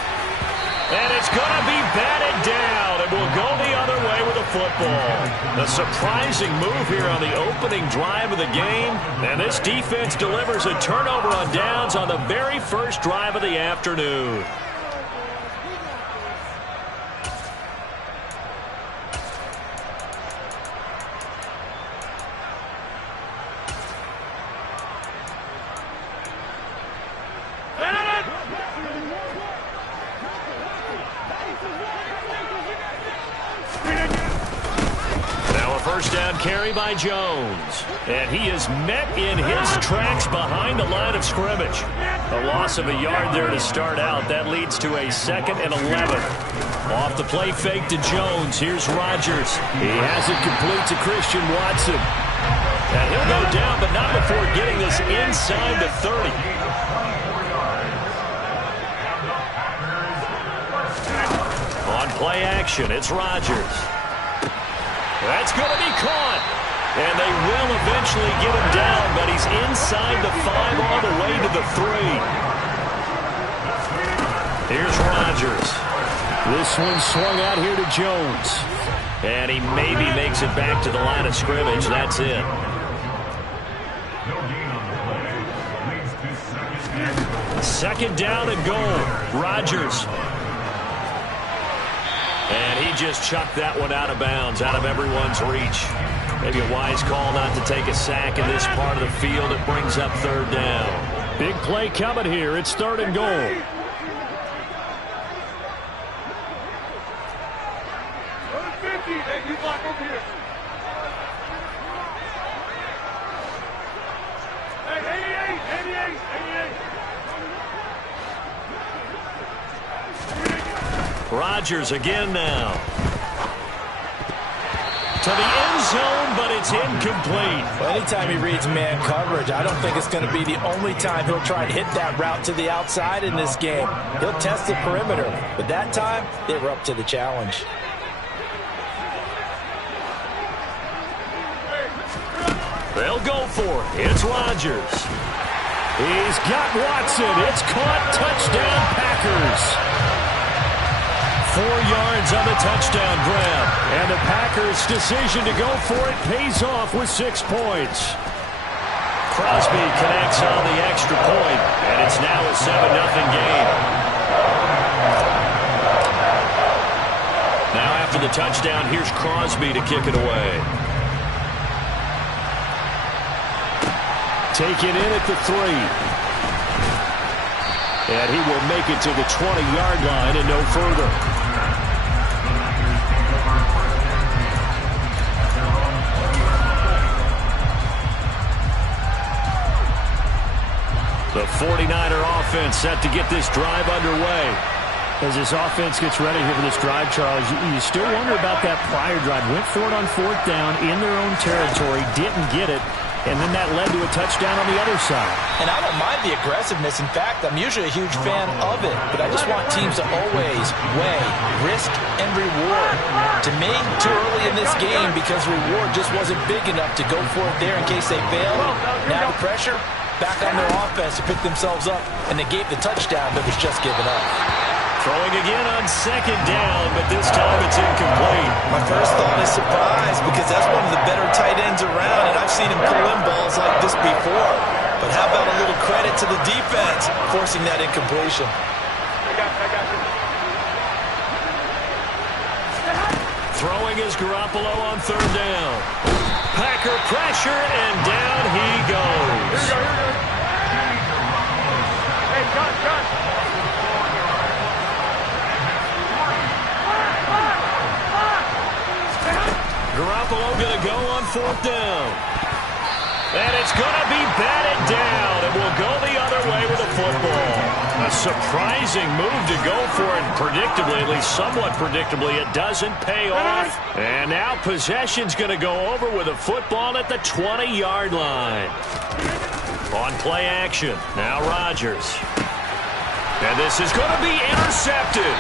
And it's going to be batted down. And we'll go the other way with a football. A surprising move here on the opening drive of the game. And this defense delivers a turnover on downs on the very first drive of the afternoon. First down carry by Jones. And he is met in his tracks behind the line of scrimmage. A loss of a yard there to start out. That leads to a 2nd and 11. Off the play fake to Jones. Here's Rodgers. He has it complete to Christian Watson. And he'll go down, but not before getting this inside the 30. On play action, it's Rodgers. That's going to be caught. And they will eventually get him down, but he's inside the 5 all the way to the 3. Here's Rodgers. This one swung out here to Jones. And he maybe makes it back to the line of scrimmage. That's it. Second down and goal. Rodgers. And he just chucked that one out of bounds, out of everyone's reach. Maybe a wise call not to take a sack in this part of the field. It brings up 3rd down. Big play coming here. It's 3rd and goal. Rodgers again now. To the end zone, but it's incomplete. Well, anytime he reads man coverage, I don't think it's going to be the only time he'll try to hit that route to the outside in this game. He'll test the perimeter, but that time, they were up to the challenge. They'll go for it. It's Rodgers. He's got Watson. It's caught. Touchdown, Packers. 4 yards on the touchdown grab. And the Packers' decision to go for it pays off with 6 points. Crosby connects on the extra point, and it's now a 7-0 game. Now after the touchdown, here's Crosby to kick it away. Taken in at the 3. And he will make it to the 20-yard line and no further. The 49er offense set to get this drive underway. As this offense gets ready here for this drive, Charles, you still wonder about that prior drive. Went for it on 4th down in their own territory, didn't get it, and then that led to a touchdown on the other side. And I don't mind the aggressiveness. In fact, I'm usually a huge fan of it, but I just want teams to always weigh risk and reward. To me, too early in this game because reward just wasn't big enough to go for it there in case they failed. Now the pressure back on their offense to pick themselves up, and they gave the touchdown that was just given up. Throwing again on 2nd down, but this time it's incomplete. My first thought is surprise because that's one of the better tight ends around, and I've seen him pull in balls like this before. But how about a little credit to the defense forcing that incompletion? Throwing is Garoppolo on 3rd down. Packer pressure, and down he goes. Hey, gun. Garoppolo going to go on 4th down. And it's going to be batted down, and will go the other way with the football. A surprising move to go for it, predictably, at least somewhat predictably, it doesn't pay off. And now possession's going to go over with a football at the 20-yard line. On play action, now Rodgers. And this is going to be intercepted.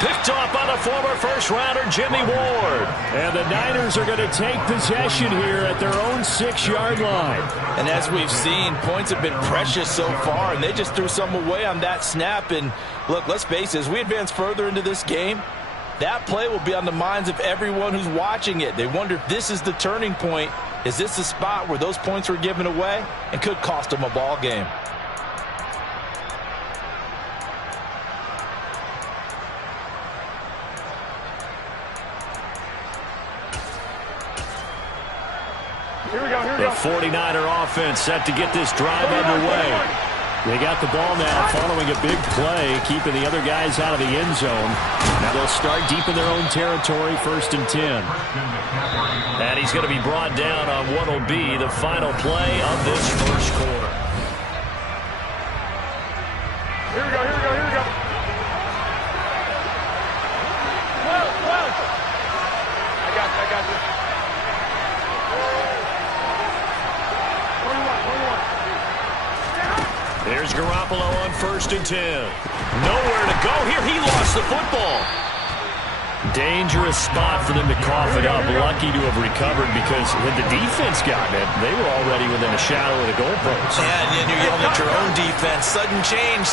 Picked off by the former first-rounder Jimmy Ward. And the Niners are going to take possession here at their own 6-yard line. And as we've seen, points have been precious so far, and they just threw some away on that snap. And look, let's face it, as we advance further into this game, that play will be on the minds of everyone who's watching it. They wonder if this is the turning point. Is this the spot where those points were given away and could cost them a ball game? Here we go, here we The go. 49er offense set to get this drive underway. They got the ball now following a big play, keeping the other guys out of the end zone. Now they'll start deep in their own territory, 1st and 10. And he's going to be brought down on what will be the final play of this first quarter. Here we go, here we go, here we go. Whoa. I got you. 21. There's Garoppolo on 1st and 10. Nowhere to go here. He lost the football. Dangerous spot for them to cough it up. Lucky to have recovered because had the defense gotten it, they were already within a shadow of the goalpost. And you're yelling at your own defense. Sudden change.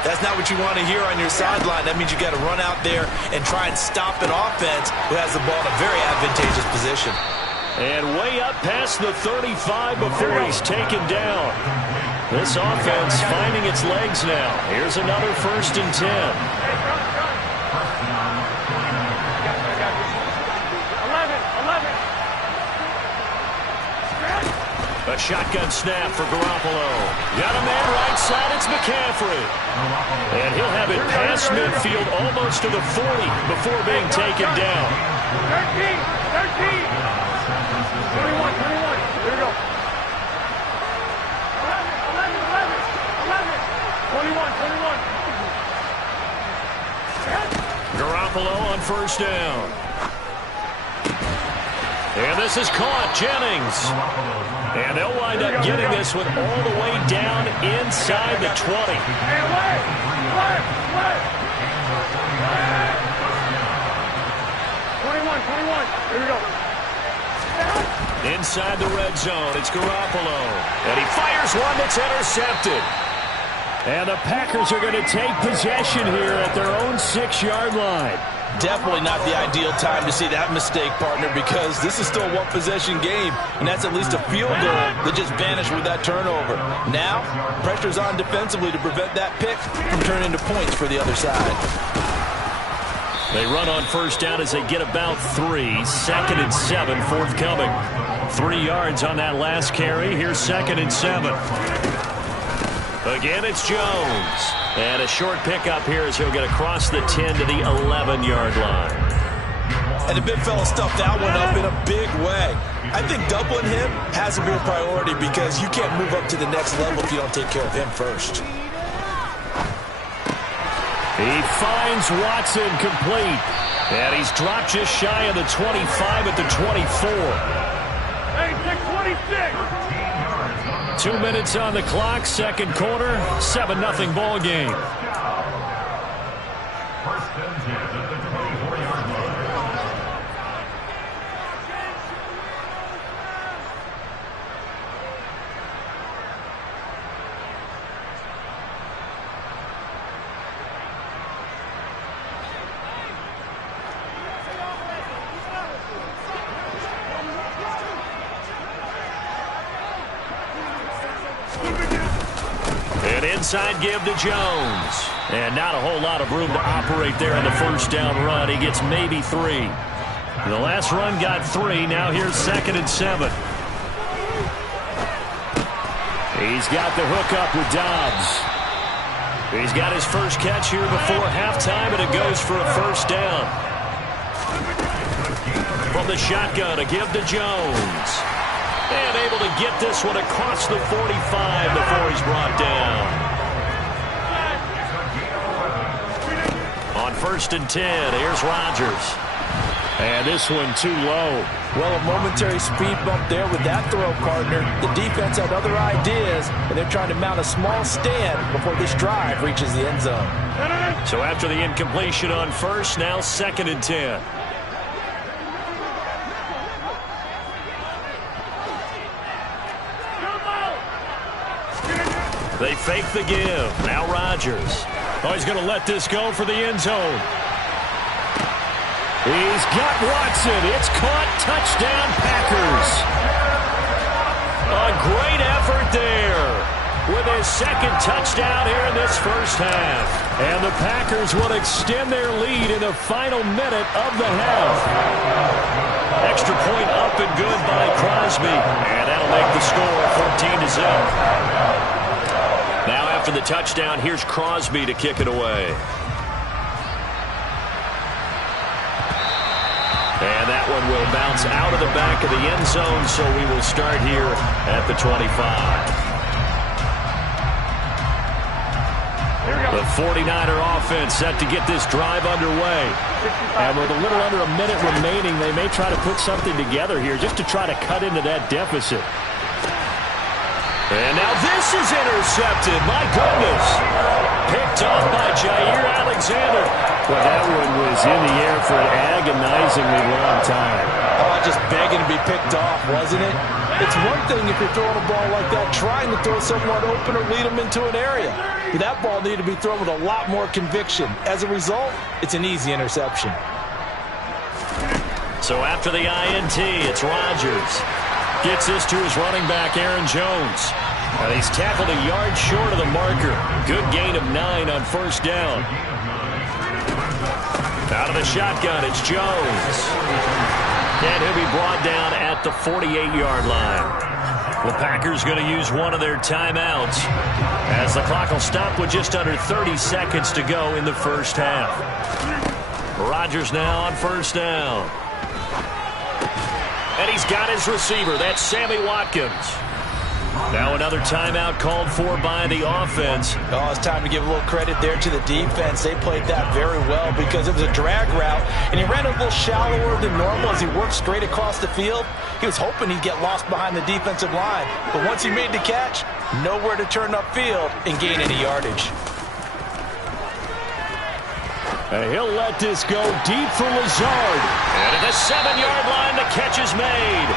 That's not what you want to hear on your sideline. That means you got to run out there and try and stop an offense who has the ball in a very advantageous position. And way up past the 35 before he's taken down. This offense finding its legs now. Here's another 1st and 10. A shotgun snap for Garoppolo. Got a man right side. It's McCaffrey. And he'll have it past midfield almost to the 40 before being taken down. 13. 21. Here we go. 11. 21. Garoppolo on 1st down. And this is caught. Jennings. And they'll wind up getting this one all the way down inside the 20. Hey, wait. 21. Here we go. Inside the red zone, it's Garoppolo. And he fires one that's intercepted. And the Packers are going to take possession here at their own 6-yard line. Definitely not the ideal time to see that mistake, partner, because this is still a one-possession game, and that's at least a field goal that just vanished with that turnover. Now, pressure's on defensively to prevent that pick from turning into points for the other side. They run on 1st down as they get about 3. 2nd and 7 forthcoming. 3 yards on that last carry. Here's 2nd and 7. Again, it's Jones. And a short pickup here as he'll get across the 10 to the 11-yard line. And the big fella stuffed that one up in a big way. I think doubling him has to be a priority because you can't move up to the next level if you don't take care of him first. He finds Watson complete. And he's dropped just shy of the 25 at the 24. Hey, 26. 2 minutes on the clock, 2nd quarter, 7-0 ball game. Inside give to Jones. And not a whole lot of room to operate there on the 1st down run. He gets maybe 3. The last run got 3. Now here's 2nd and 7. He's got the hook up with Dobbs. He's got his first catch here before halftime, and it goes for a 1st down. From the shotgun, a give to Jones. And able to get this one across the 45 before he's brought down. On 1st and 10, here's Rodgers. And this one too low. Well, a momentary speed bump there with that throw, partner. The defense had other ideas, and they're trying to mount a small stand before this drive reaches the end zone. So after the incompletion on 1st, now 2nd and 10. They fake the give. Now Rodgers. Oh, he's going to let this go for the end zone. He's got Watson. It's caught. Touchdown, Packers. A great effort there with his second touchdown here in this first half. And the Packers will extend their lead in the final minute of the half. Extra point up and good by Crosby. And that'll make the score 14-0. Now after the touchdown, here's Crosby to kick it away. And that one will bounce out of the back of the end zone, so we will start here at the 25. The 49er offense set to get this drive underway. And with a little under a minute remaining, they may try to put something together here just to try to cut into that deficit. And now this is intercepted. My goodness. Picked off by Jair Alexander. Well, that one was in the air for an agonizingly long time. Oh, just begging to be picked off, wasn't it? It's one thing if you're throwing a ball like that, trying to throw someone open or lead them into an area. But that ball needed to be thrown with a lot more conviction. As a result, it's an easy interception. So after the INT, it's Rodgers. Gets this to his running back, Aaron Jones. And he's tackled a yard short of the marker. Good gain of 9 on first down. Out of the shotgun, it's Jones. And he'll be brought down at the 48-yard line. The Packers going to use one of their timeouts as the clock will stop with just under 30 seconds to go in the first half. Rodgers now on first down. And he's got his receiver. That's Sammy Watkins. Now another timeout called for by the offense. Oh, it's time to give a little credit there to the defense. They played that very well because it was a drag route, and he ran a little shallower than normal as he worked straight across the field. He was hoping he'd get lost behind the defensive line, but once he made the catch, nowhere to turn upfield and gain any yardage. And he'll let this go deep for Lazard. And at the 7-yard line, the catch is made.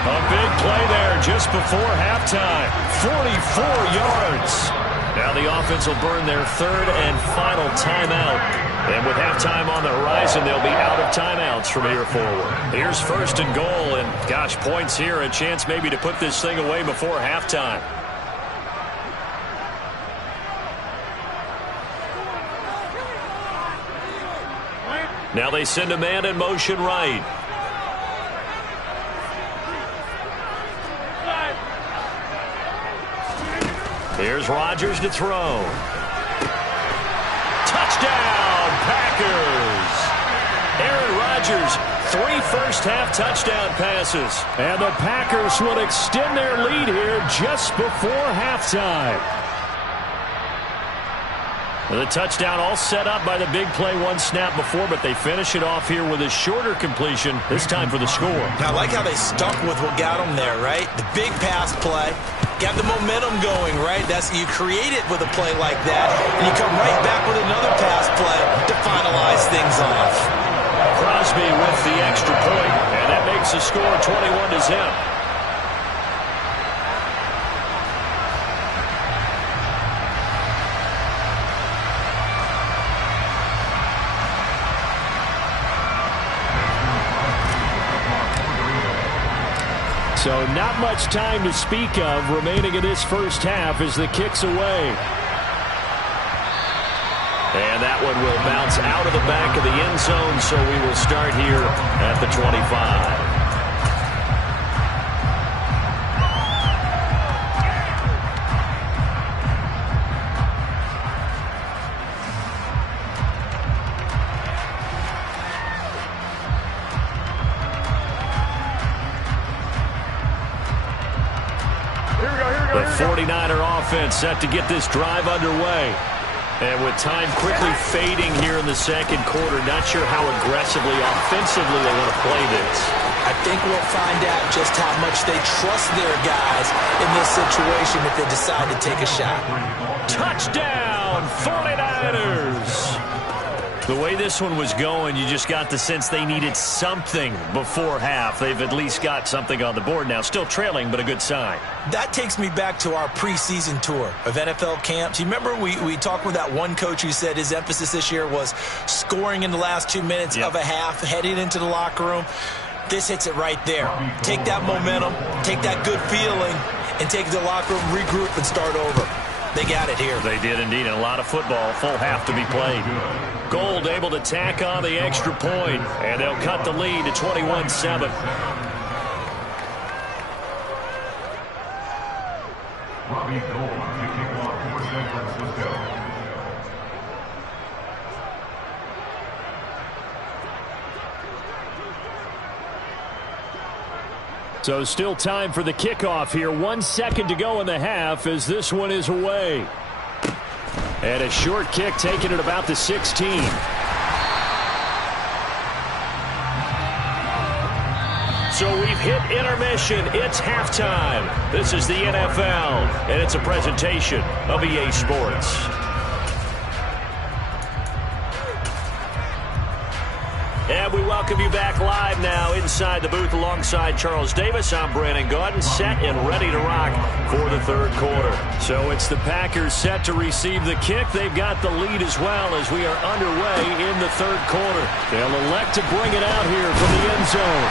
A big play there just before halftime. 44 yards. Now the offense will burn their third and final timeout. And with halftime on the horizon, they'll be out of timeouts from here forward. Here's first and goal, and gosh, points here. A chance maybe to put this thing away before halftime. Now they send a man in motion right. Here's Rodgers to throw. Touchdown, Packers! Aaron Rodgers, 3 first-half touchdown passes. And the Packers will extend their lead here just before halftime. The touchdown all set up by the big play one snap before, but they finish it off here with a shorter completion, this time for the score. Now, I like how they stuck with what got them there, right? The big pass play, got the momentum going, right? You create it with a play like that, and you come right back with another pass play to finalize things off. Crosby with the extra point, and that makes the score 21-0. So not much time to speak of remaining in this first half as the kick's away. And that one will bounce out of the back of the end zone, so we will start here at the 25. The 49er offense set to get this drive underway. And with time quickly fading here in the second quarter, not sure how aggressively, offensively they want to play this. I think we'll find out just how much they trust their guys in this situation if they decide to take a shot. Touchdown, 49ers! The way this one was going, you just got the sense they needed something before half. They've at least got something on the board now. Still trailing, but a good sign. That takes me back to our preseason tour of NFL camps. You remember we talked with that one coach who said his emphasis this year was scoring in the last 2 minutes of a half, heading into the locker room. This hits it right there. Take that momentum, take that good feeling, and take it to the locker room, regroup, and start over. They got it here. They did indeed. And a lot of football, full half to be played. Gold able to tack on the extra point, and they'll cut the lead to 21-7. Robbie Gold to kick off for San Francisco. So still time for the kickoff here. 1 second to go in the half as this one is away. And a short kick taken at about the 16. So we've hit intermission. It's halftime. This is the NFL, and it's a presentation of EA Sports. And we welcome you back live now inside the booth alongside Charles Davis. I'm Brandon Gaudin, set and ready to rock for the third quarter. So it's the Packers set to receive the kick. They've got the lead as well as we are underway in the third quarter. They'll elect to bring it out here from the end zone.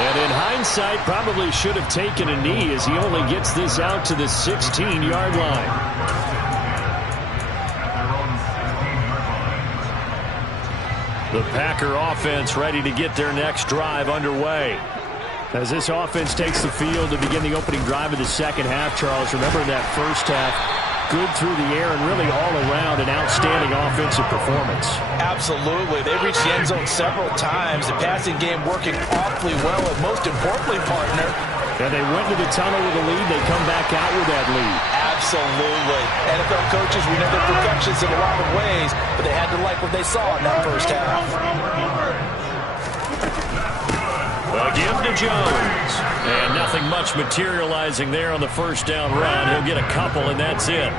And in hindsight, probably should have taken a knee as he only gets this out to the 16-yard line. The Packer offense ready to get their next drive underway. As this offense takes the field to begin the opening drive of the second half, Charles, remember in that first half, good through the air and really all around an outstanding offensive performance. Absolutely. They reached the end zone several times. The passing game working awfully well, and most importantly, partner, and they went to the tunnel with a lead. They come back out with that lead. Absolutely. NFL coaches, we know they're perfectionists in a lot of ways, but they had to like what they saw in that first half. A give to Jones. And nothing much materializing there on the first down run. He'll get a couple, and that's it.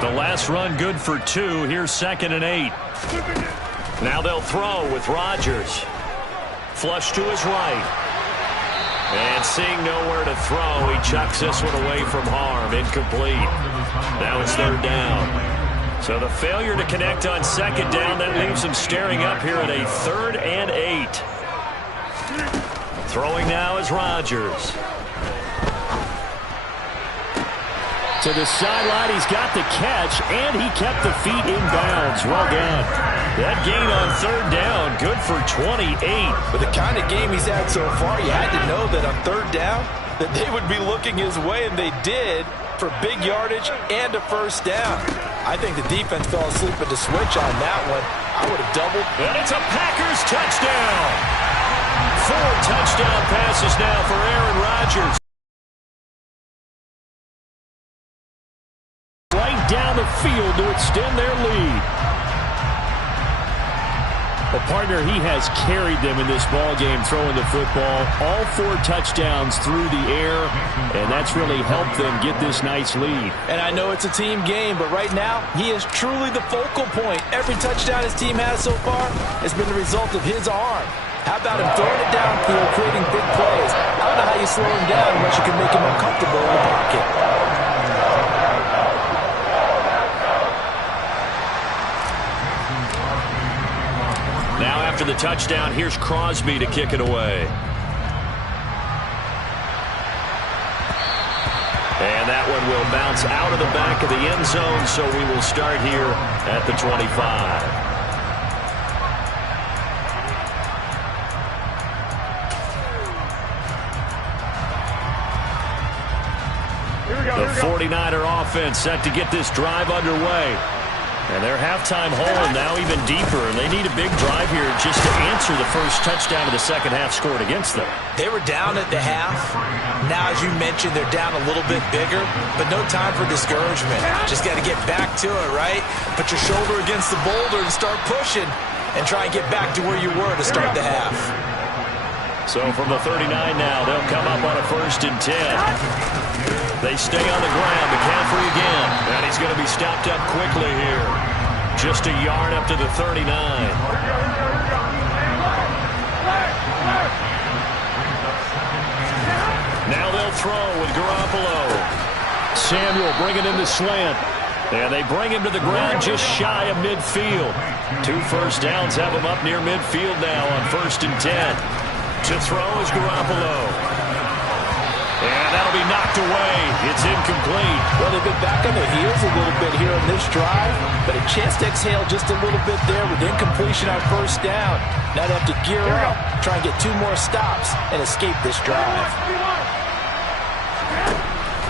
The last run good for 2. Here's 2nd and 8. Now they'll throw with Rodgers. Flush to his right. And seeing nowhere to throw, he chucks this one away from harm. Incomplete. Now it's 3rd down. So the failure to connect on 2nd down, that leaves him staring up here at a 3rd and 8. Throwing now is Rodgers. To the sideline, he's got the catch, and he kept the feet in bounds. Well done. That gain on 3rd down, good for 28. With the kind of game he's had so far, you had to know that on 3rd down, that they would be looking his way, and they did, for big yardage and a first down. I think the defense fell asleep at the switch on that one. I would have doubled. And it's a Packers touchdown. 4 touchdown passes now for Aaron Rodgers. Right down the field to extend their lead. Well, partner, he has carried them in this ball game throwing the football. All 4 touchdowns through the air, and that's really helped them get this nice lead. And I know it's a team game, but right now, he is truly the focal point. Every touchdown his team has so far has been the result of his arm. How about him throwing it downfield, creating big plays? I don't know how you slow him down unless you can make him uncomfortable in the pocket. Now after the touchdown, here's Crosby to kick it away. And that one will bounce out of the back of the end zone, so we will start here at the 25. The 49er offense set to get this drive underway. And their halftime hole now even deeper, and they need a big drive here just to answer the first touchdown of the second half scored against them. They were down at the half. Now, as you mentioned, they're down a little bit bigger, but no time for discouragement. Just got to get back to it, right? Put your shoulder against the boulder and start pushing and try and get back to where you were to start the half. So from the 39 now, they'll come up on a 1st and 10. They stay on the ground. McCaffrey again. And he's going to be stopped up quickly here. Just a yard up to the 39. Now they'll throw with Garoppolo. Samuel bringing in the slant. And they bring him to the ground just shy of midfield. 2 first downs have him up near midfield now on 1st and 10. To throw is Garoppolo. And that'll be knocked away. It's incomplete. Well, they've been back on their heels a little bit here on this drive, but a chance to exhale just a little bit there with incompletion on 1st down. Now they have to gear up, try and get 2 more stops, and escape this drive.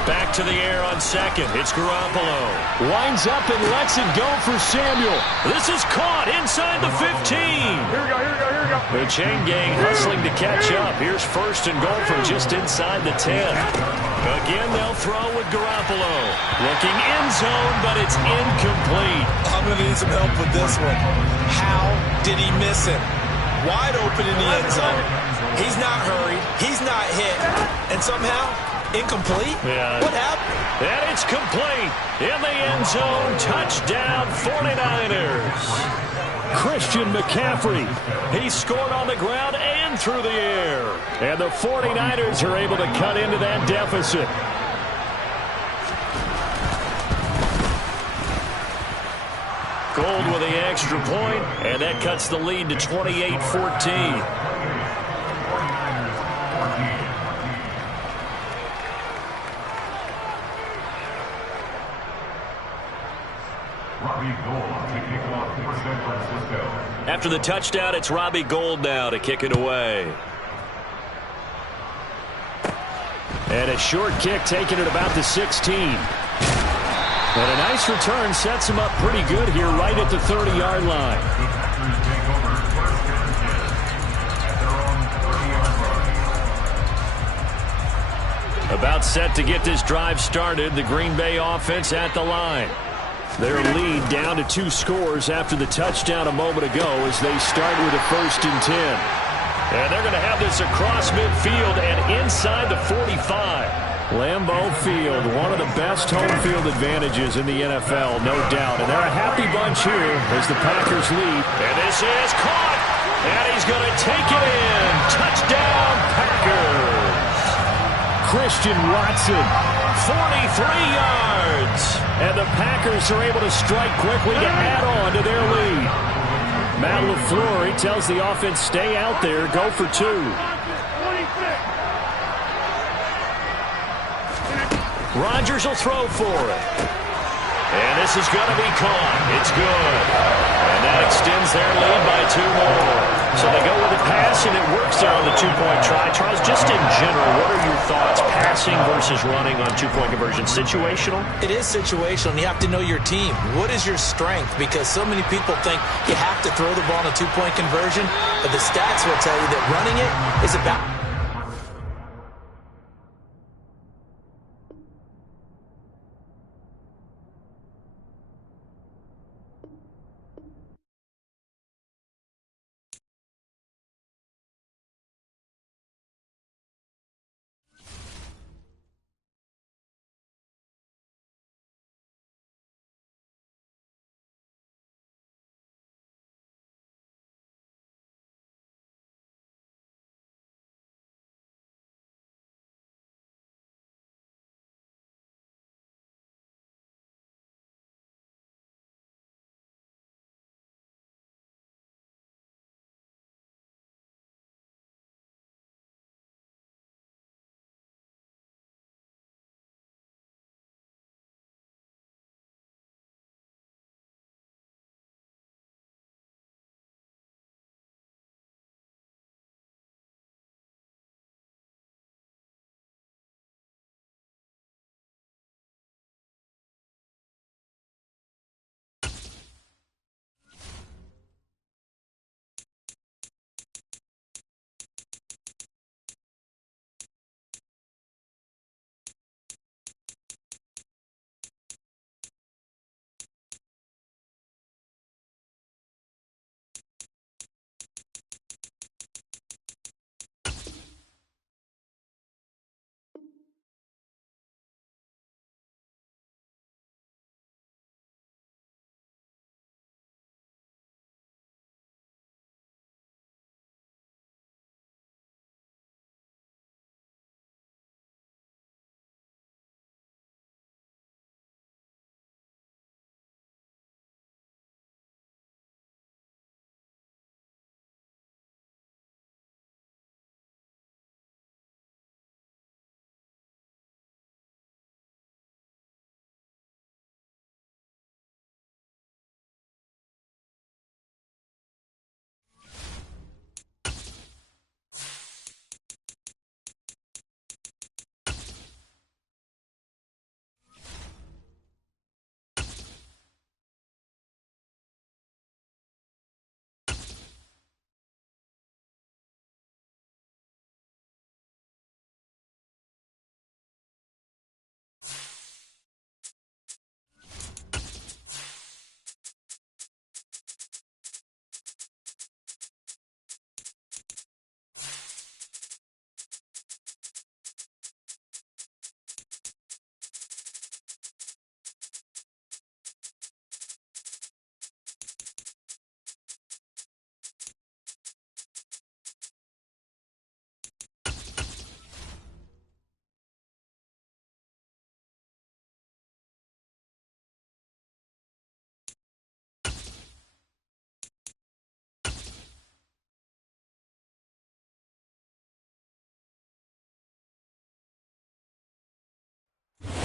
Back to the air on 2nd. It's Garoppolo. Winds up and lets it go for Samuel. This is caught inside the 15. Here we go, here we go, here we go. The chain gang hustling to catch up. Here's 1st and goal from just inside the 10. Again, they'll throw with Garoppolo. Looking end zone, but it's incomplete. I'm going to need some help with this one. How did he miss him? Wide open in the end zone. He's not hurried. He's not hit. And somehow, incomplete? Yeah. What happened? And it's complete. In the end zone, touchdown 49ers. Christian McCaffrey. He scored on the ground and through the air. And the 49ers are able to cut into that deficit. Gold with the extra point, and that cuts the lead to 28-14. After the touchdown, it's Robbie Gould now to kick it away. And a short kick taken at about the 16. And a nice return sets him up pretty good here right at the 30-yard line. About set to get this drive started, the Green Bay offense at the line. Their lead down to 2 scores after the touchdown a moment ago as they start with a 1st and 10. And they're going to have this across midfield and inside the 45. Lambeau Field, one of the best home field advantages in the NFL, no doubt. And they're a happy bunch here as the Packers lead. And this is caught. And he's going to take it in. Touchdown, Packers. Christian Watson. 43 yards. And the Packers are able to strike quickly to add on to their lead. Matt LaFleur, he tells the offense, stay out there, go for 2. Rodgers will throw for it. And this is going to be caught. It's good. And that extends their lead by 2 more. So they go with a pass, and it works there on the 2-point try. Charles, just in general, what are your thoughts, passing versus running on 2-point conversion? Situational? It is situational, and you have to know your team. What is your strength? Because so many people think you have to throw the ball on a 2-point conversion, but the stats will tell you that running it is about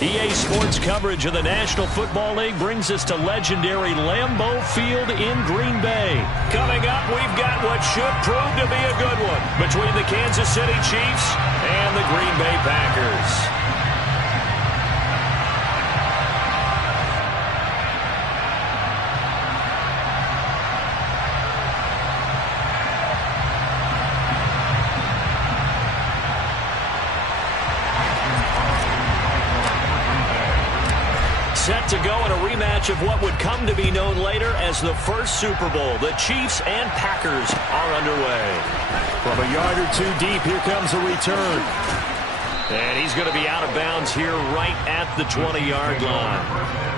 EA Sports coverage of the National Football League brings us to legendary Lambeau Field in Green Bay. Coming up, we've got what should prove to be a good one between the Kansas City Chiefs and the Green Bay Packers. Set to go in a rematch of what would come to be known later as the first Super Bowl. The Chiefs and Packers are underway. From a yard or two deep, here comes a return. And he's going to be out of bounds here right at the 20-yard line.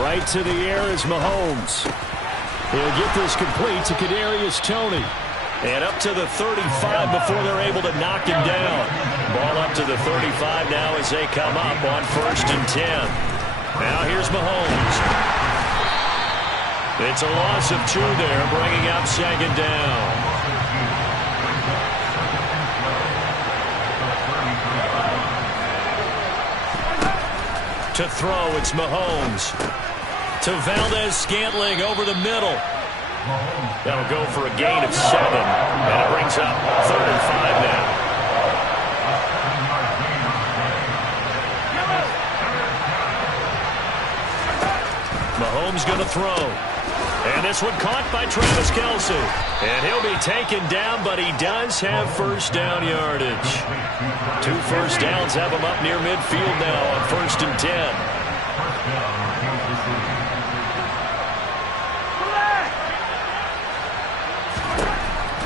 Right to the air is Mahomes. He'll get this complete to Kadarius Toney. And up to the 35 before they're able to knock him down. Ball up to the 35 now as they come up on 1st and 10. Now here's Mahomes. It's a loss of 2 there, bringing up 2nd down. To throw, it's Mahomes. To Valdez-Scantling over the middle. That'll go for a gain of 7. And it brings up 3rd and 5 now. Mahomes going to throw. And this one caught by Travis Kelce. And he'll be taken down, but he does have first down yardage. 2 first downs have him up near midfield now on 1st and 10.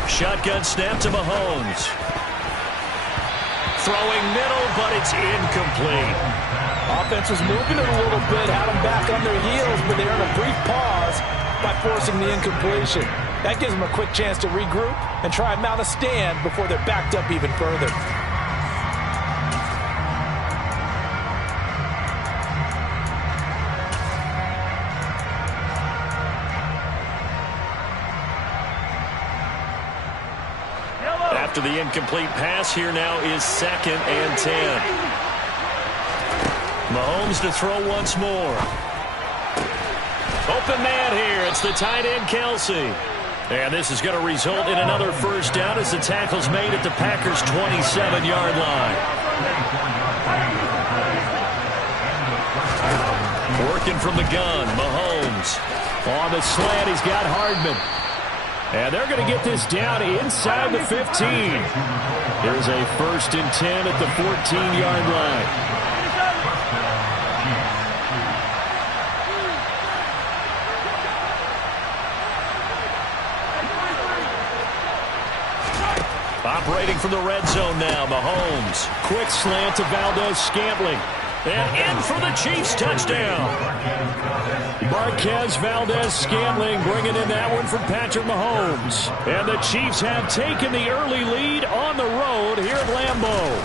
Shotgun snap to Mahomes. Throwing middle, but it's incomplete. Offense was moving it a little bit, had them back on their heels, but they're in a brief pause by forcing the incompletion. That gives them a quick chance to regroup and try and mount a stand before they're backed up even further. After the incomplete pass, here now is 2nd and 10. Mahomes to throw once more. Open man here. It's the tight end, Kelce. And this is going to result in another first down as the tackle's made at the Packers' 27-yard line. Working from the gun, Mahomes. On the slant, he's got Hardman. And they're going to get this down inside the 15. Here's a 1st and 10 at the 14-yard line. Operating from the red zone now, Mahomes. Quick slant to Valdez-Scantling. And in for the Chiefs touchdown. Marquez Valdez-Scantling bringing in that one for Patrick Mahomes. And the Chiefs have taken the early lead on the road here at Lambeau.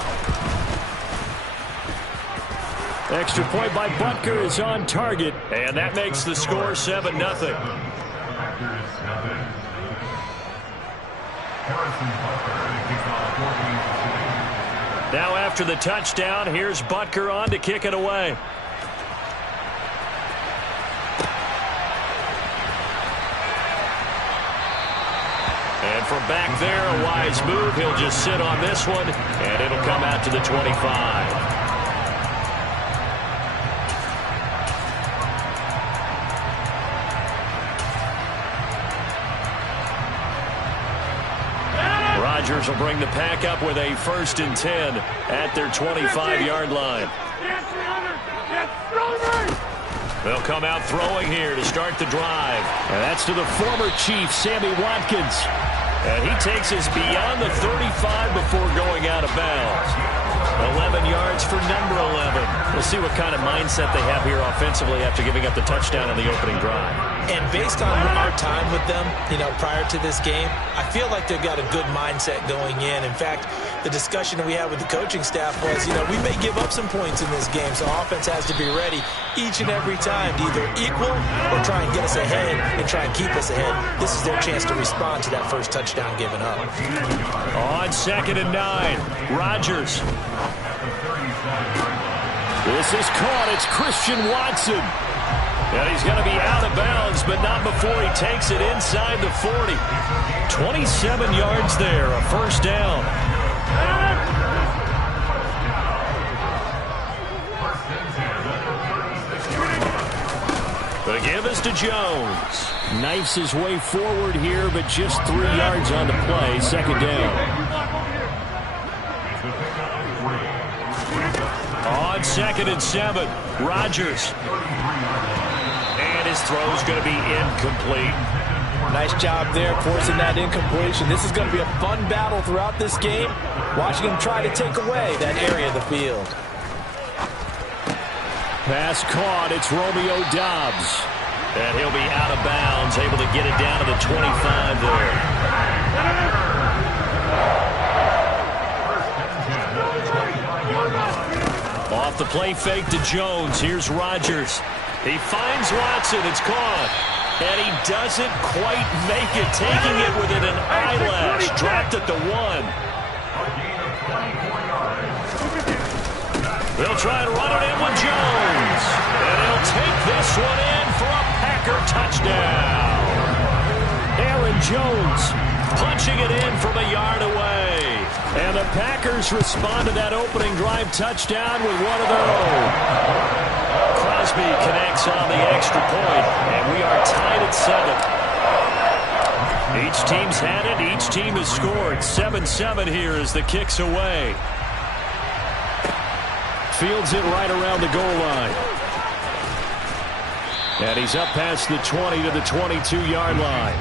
Extra point by Butker is on target. And that makes the score 7-0. Now after the touchdown, here's Butker on to kick it away. And from back there, a wise move. He'll just sit on this one, and it'll come out to the 25. Rodgers will bring the pack up with a 1st and 10 at their 25-yard line. They'll come out throwing here to start the drive. And that's to the former Chief, Sammy Watkins. And he takes us beyond the 35 before going out of bounds. 11 yards for number 11. We'll see what kind of mindset they have here offensively after giving up the touchdown on the opening drive. And based on our time with them, prior to this game, I feel like they've got a good mindset going in. In fact, the discussion that we had with the coaching staff was, we may give up some points in this game, so offense has to be ready each and every time to either equal or try and get us ahead and try and keep us ahead. This is their chance to respond to that first touchdown given up. On 2nd and 9, Rodgers. This is caught. It's Christian Watson. And he's going to be out of bounds, but not before he takes it inside the 40. 27 yards there, a first down. The give is to Jones. Knifes his way forward here, but just 3 yards on the play. Second down. On 2nd and 7, Rodgers. And his throw's going to be incomplete. Nice job there forcing that incompletion. This is going to be a fun battle throughout this game. Watching him try to take away that area of the field. Pass caught. It's Romeo Doubs. And he'll be out of bounds, able to get it down to the 25 there. Off the play fake to Jones. Here's Rodgers. He finds Watson. It's caught. And he doesn't quite make it, taking it within an eyelash. Dropped at the 1. They'll try and run it in with Jones. And he'll take this one in for a Packer touchdown. Aaron Jones punching it in from a yard away. And the Packers respond to that opening drive touchdown with one of their own. Crosby connects on the extra point, and we are tied at 7. Each team's had it. Each team has scored. 7-7 here as the kick's away. Fields it right around the goal line. And he's up past the 20 to the 22-yard line.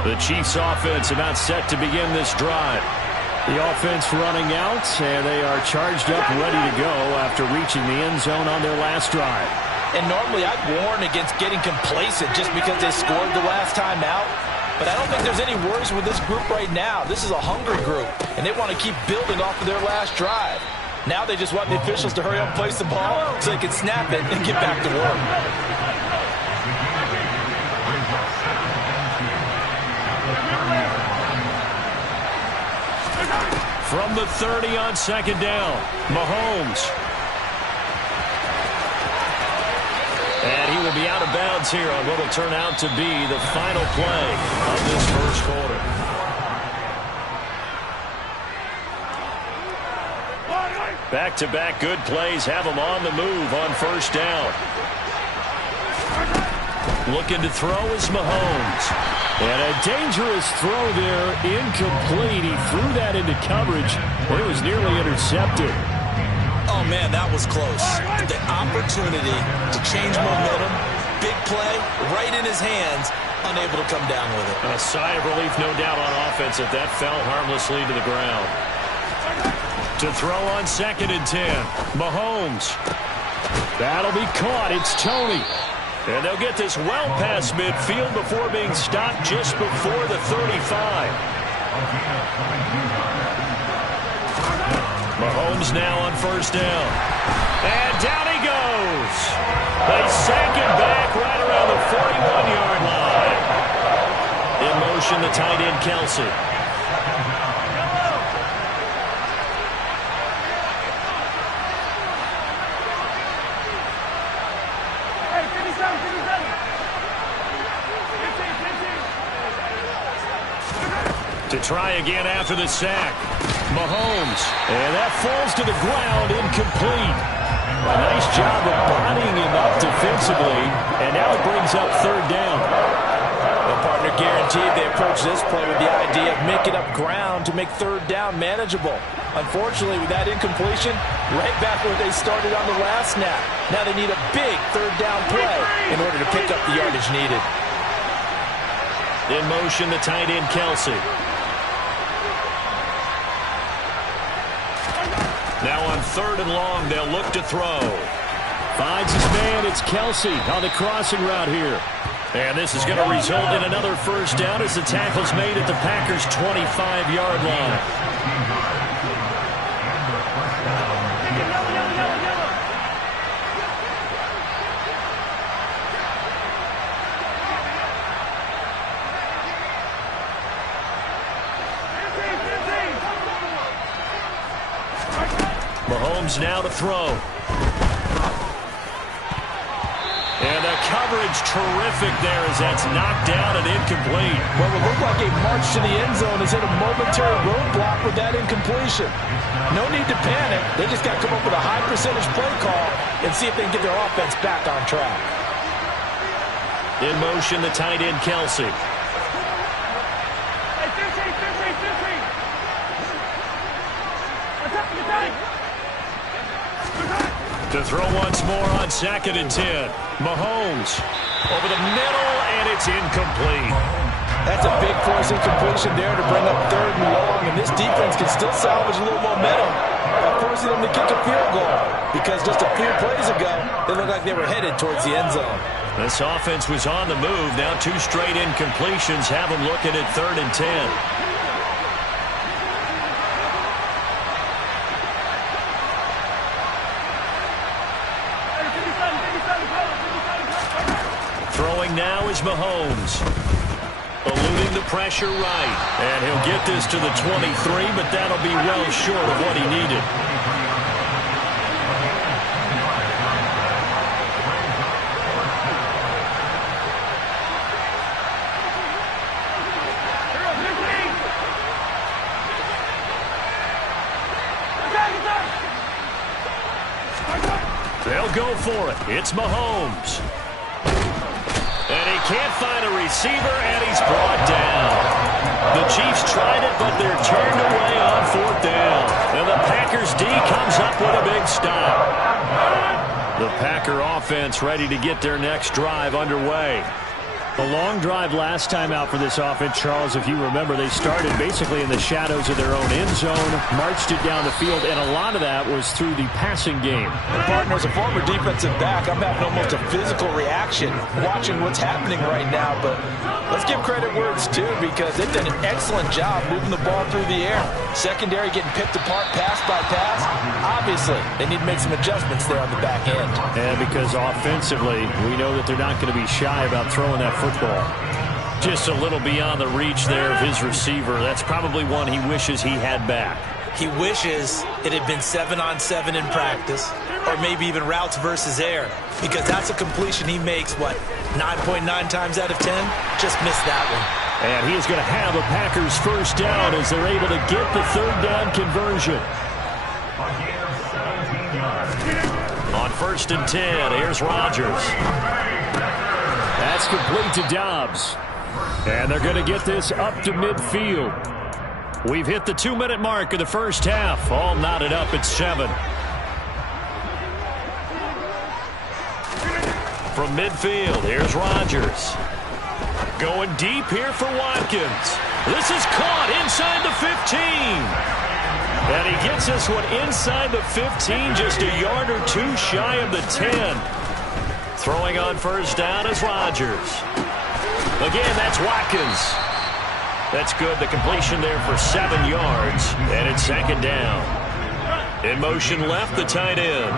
The Chiefs offense about set to begin this drive. The offense running out, and they are charged up, ready to go after reaching the end zone on their last drive. And normally I'd warn against getting complacent just because they scored the last time out. But I don't think there's any worries with this group right now. This is a hungry group, and they want to keep building off of their last drive. Now they just want the officials to hurry up and place the ball so they can snap it and get back to work. From the 30 on 2nd down, Mahomes. And he will be out of bounds here on what will turn out to be the final play of this first quarter. Back-to-back good plays have him on the move on first down. Looking to throw is Mahomes. And a dangerous throw there, incomplete. He threw that into coverage. It was nearly intercepted. Oh, man, that was close. The opportunity to change momentum, big play, right in his hands, unable to come down with it. A sigh of relief, no doubt, on offense if that fell harmlessly to the ground. To throw on 2nd and 10, Mahomes. That'll be caught. It's Tony. And they'll get this well past midfield before being stopped just before the 35. Mahomes now on first down. And down he goes. They sack him back right around the 41-yard line. In motion, the tight end, Kelsey. To try again after the sack. Mahomes. And that falls to the ground, incomplete. A nice job of bodying him up defensively. And now it brings up 3rd down. Well, partner, guaranteed they approach this play with the idea of making up ground to make third down manageable. Unfortunately, with that incompletion, right back where they started on the last snap. Now they need a big third down play in order to pick up the yardage needed. In motion, the tight end, Kelsey. Now on 3rd and long, they'll look to throw. Finds his man. It's Kelsey on the crossing route here. And this is going to result in another first down as the tackle's made at the Packers' 25-yard line. Mahomes now to throw. And the coverage terrific there as that's knocked down and incomplete. What would look like a march to the end zone has hit a momentary roadblock with that incompletion. No need to panic. They just got to come up with a high percentage play call and see if they can get their offense back on track. In motion, the tight end, Kelsey. To throw once more on 2nd and 10. Mahomes over the middle, and it's incomplete. That's a big force incompletion there to bring up 3rd and long, and this defense can still salvage a little momentum by forcing them to kick a field goal, because just a few plays ago, they looked like they were headed towards the end zone. This offense was on the move. Now 2 straight incompletions have them looking at 3rd and 10. Throwing now is Mahomes. Eluding the pressure right. And he'll get this to the 23, but that'll be well short of what he needed. They'll go for it. It's Mahomes. And he can't find a receiver, and he's brought down. The Chiefs tried it, but they're turned away on 4th down. And the Packers D comes up with a big stop. The Packer offense ready to get their next drive underway. The long drive last time out for this offense, Charles, if you remember, they started basically in the shadows of their own end zone, marched it down the field, and a lot of that was through the passing game. Partner, as a former defensive back, I'm having almost a physical reaction watching what's happening right now, but let's give credit where it's due, because they've done an excellent job moving the ball through the air. Secondary getting picked apart pass by pass. Obviously, they need to make some adjustments there on the back end. And because offensively, we know that they're not going to be shy about throwing that football. Just a little beyond the reach there of his receiver. That's probably one he wishes he had back. He wishes it had been 7-on-7 in practice, or maybe even routes versus air, because that's a completion he makes, 9.9 times out of 10? Just missed that one. And he is going to have a Packers first down as they're able to get the 3rd down conversion. On 1st and 10, here's Rodgers. That's complete to Dobbs. And they're going to get this up to midfield. We've hit the 2-minute mark of the first half. All knotted up at 7. From midfield, here's Rodgers. Going deep here for Watkins. This is caught inside the 15. And he gets this one inside the 15, just a yard or 2 shy of the 10. Throwing on first down is Rodgers. Again, that's Watkins. That's good. The completion there for 7 yards. And it's 2nd down. In motion left, the tight end.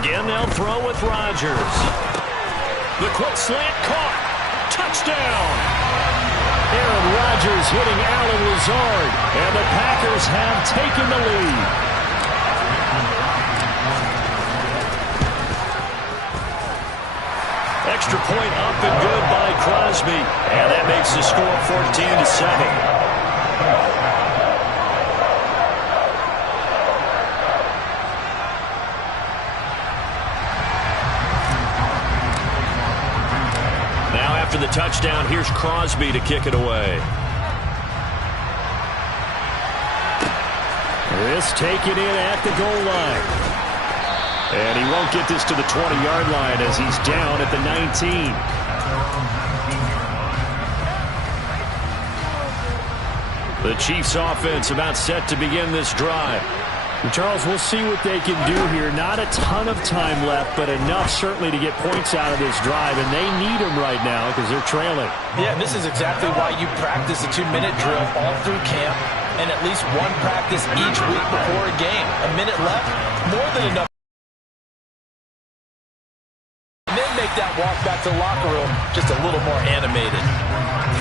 Again, they'll throw with Rodgers. The quick slant caught. Touchdown. Aaron Rodgers hitting Allen Lazard. And the Packers have taken the lead. Extra point up and good by Crosby. And that makes the score 14-7. touchdown. Here's Crosby to kick it away. This taken in at the goal line. And he won't get this to the 20-yard line as he's down at the 19. The Chiefs offense about set to begin this drive. And Charles, we'll see what they can do here. Not a ton of time left, but enough certainly to get points out of this drive. And they need them right now because they're trailing. Yeah, this is exactly why you practice a 2-minute drill all through camp and at least one practice each week before a game. A minute left, more than enough. And then make that walk back to the locker room just a little more animated.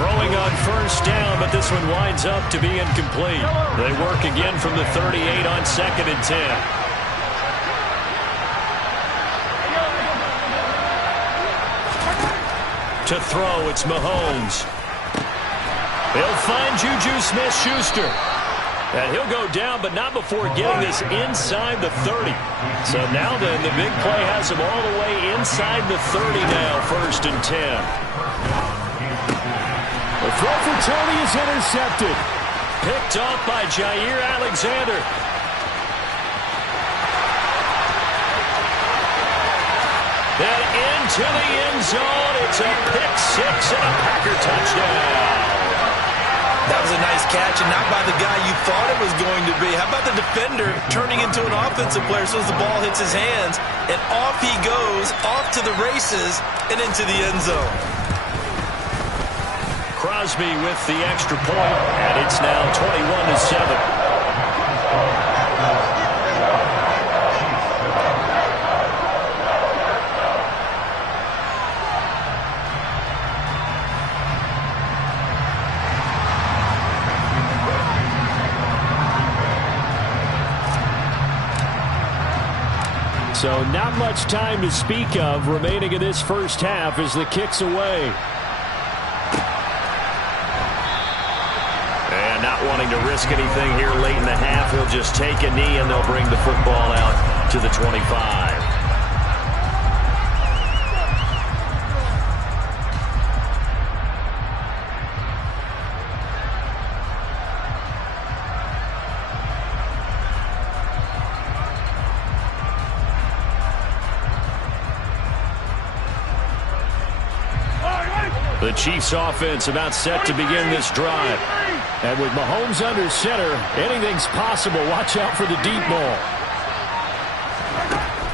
Throwing on first down, but this one winds up to be incomplete. They work again from the 38 on 2nd and 10. To throw, it's Mahomes. He'll find Juju Smith-Schuster. And he'll go down, but not before getting this inside the 30. So now then, the big play has him all the way inside the 30 now, 1st and 10. The throw for Tony is intercepted. Picked off by Jair Alexander. Then into the end zone. It's a pick six and a Packer touchdown. That was a nice catch, and not by the guy you thought it was going to be. How about the defender turning into an offensive player as soon as the ball hits his hands, and off he goes, off to the races, and into the end zone. Crosby with the extra point, and it's now 21-7. So not much time to speak of remaining in this first half as the kick's away. And not wanting to risk anything here late in the half, he'll just take a knee and they'll bring the football out to the 25. The Chiefs offense about set to begin this drive. And with Mahomes under center, anything's possible. Watch out for the deep ball.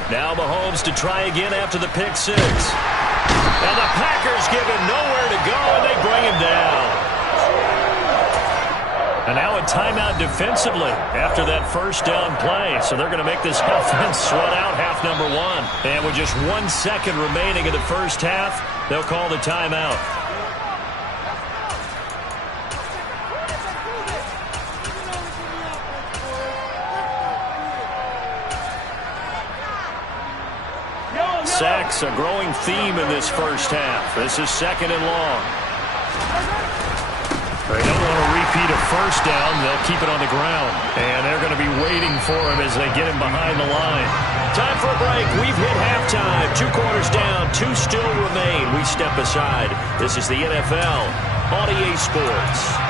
Now Mahomes to try again after the pick six. And the Packers give him nowhere to go, and they bring him down. And now a timeout defensively after that first down play. So they're going to make this offense sweat out half number one. And with just 1 second remaining in the first half, they'll call the timeout. Sacks, a growing theme in this first half. This is 2nd and long. They don't want to repeat a first down. They'll keep it on the ground. And they're going to be waiting for him as they get him behind the line. Time for a break. We've hit halftime. 2 quarters down. 2 still remain. We step aside. This is the NFL on EA Sports.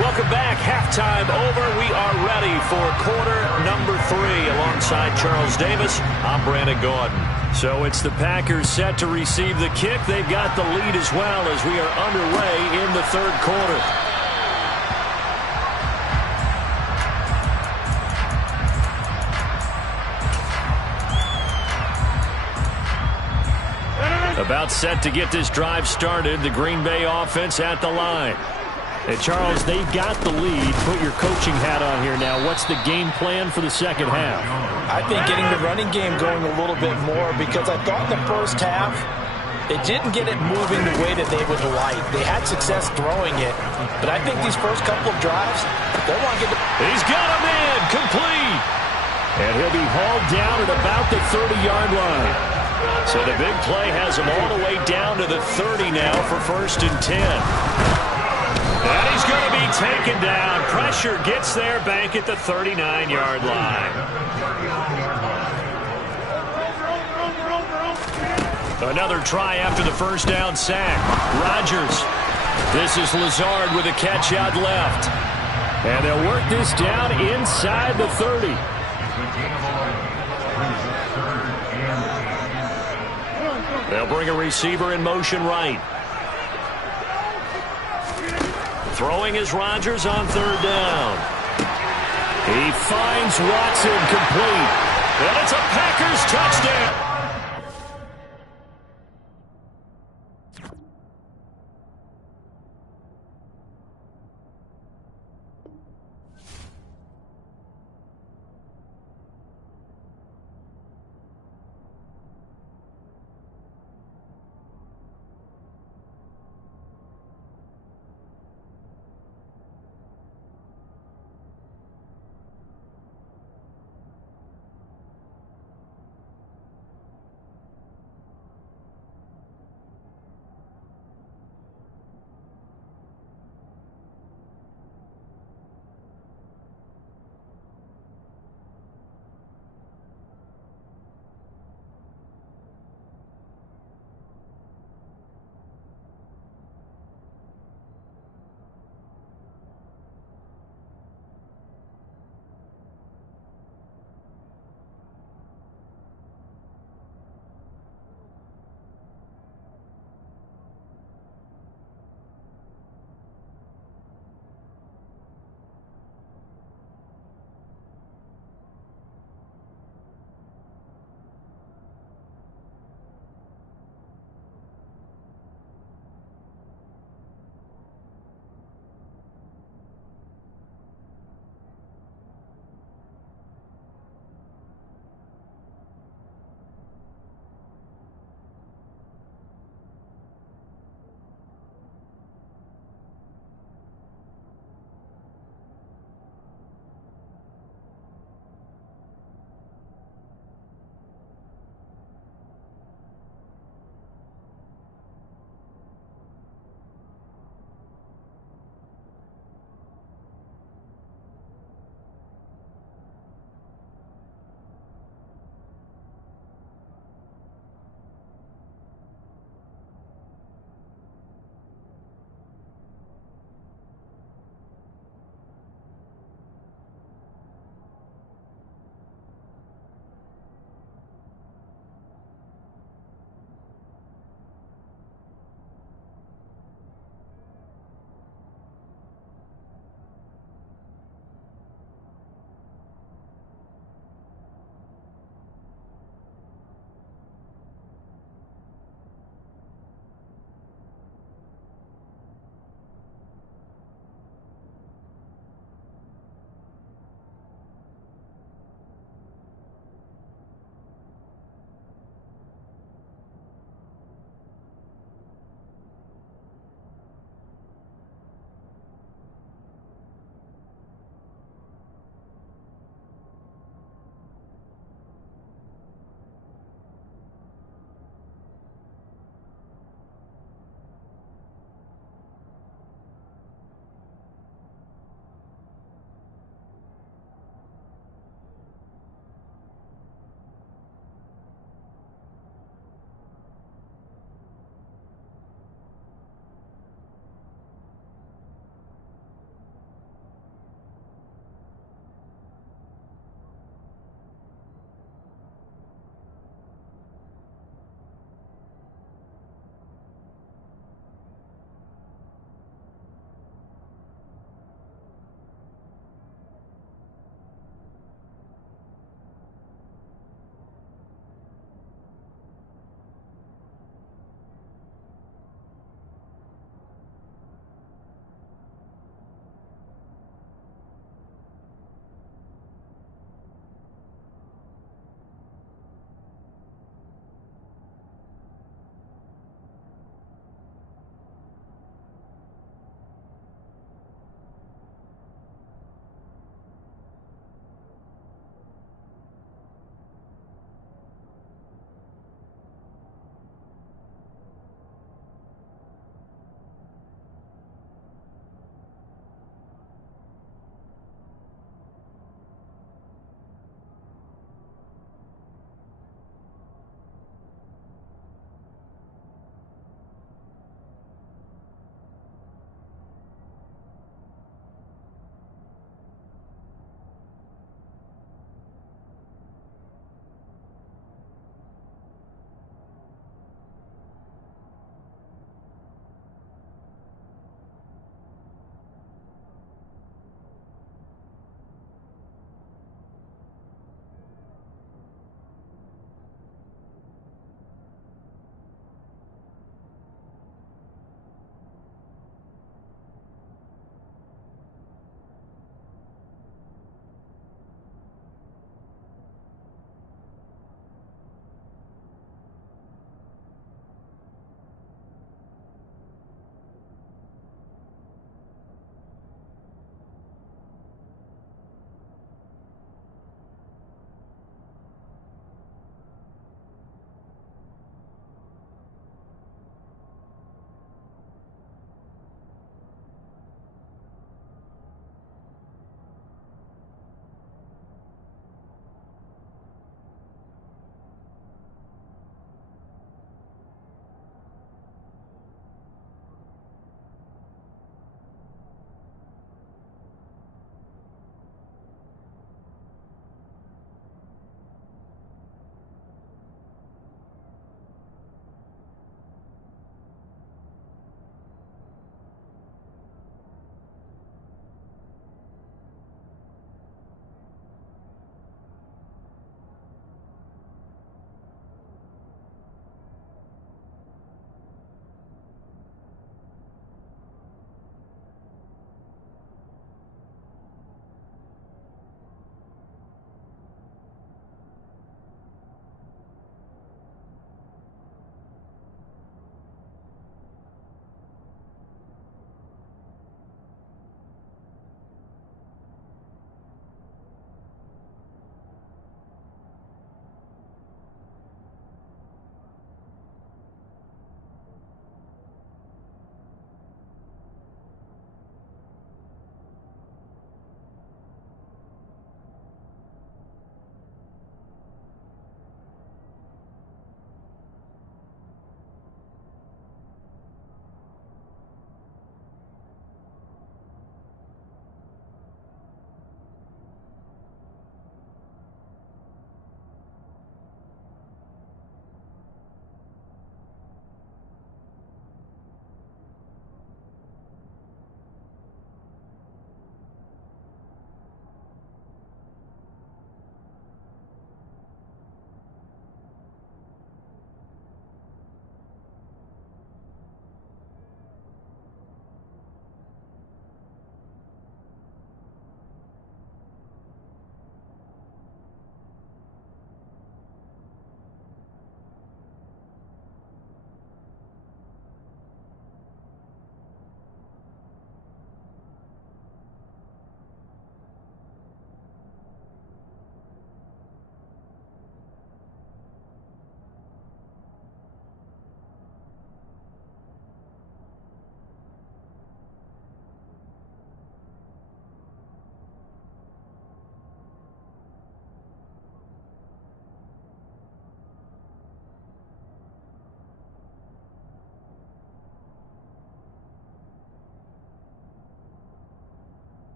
Welcome back. Halftime over. We are ready for quarter number 3. Alongside Charles Davis, I'm Brandon Gaudin. So it's the Packers set to receive the kick. They've got the lead as well as we are underway in the third quarter. About set to get this drive started. The Green Bay offense at the line. Hey, Charles, they've got the lead. Put your coaching hat on here now. What's the game plan for the second half? I think getting the running game going a little bit more, because I thought in the first half they didn't get it moving the way that they would like. They had success throwing it, but I think these first couple of drives, they want to get the... He's got him in, complete. And he'll be hauled down at about the 30-yard line. So the big play has him all the way down to the 30 now for 1st and 10. And he's going to be taken down. Pressure gets there, back at the 39-yard line. Another try after the first down sack. Rodgers. This is Lazard with a catch out left. And they'll work this down inside the 30. They'll bring a receiver in motion right. Throwing is Rodgers on third down. He finds Watson complete. And it's a Packers touchdown.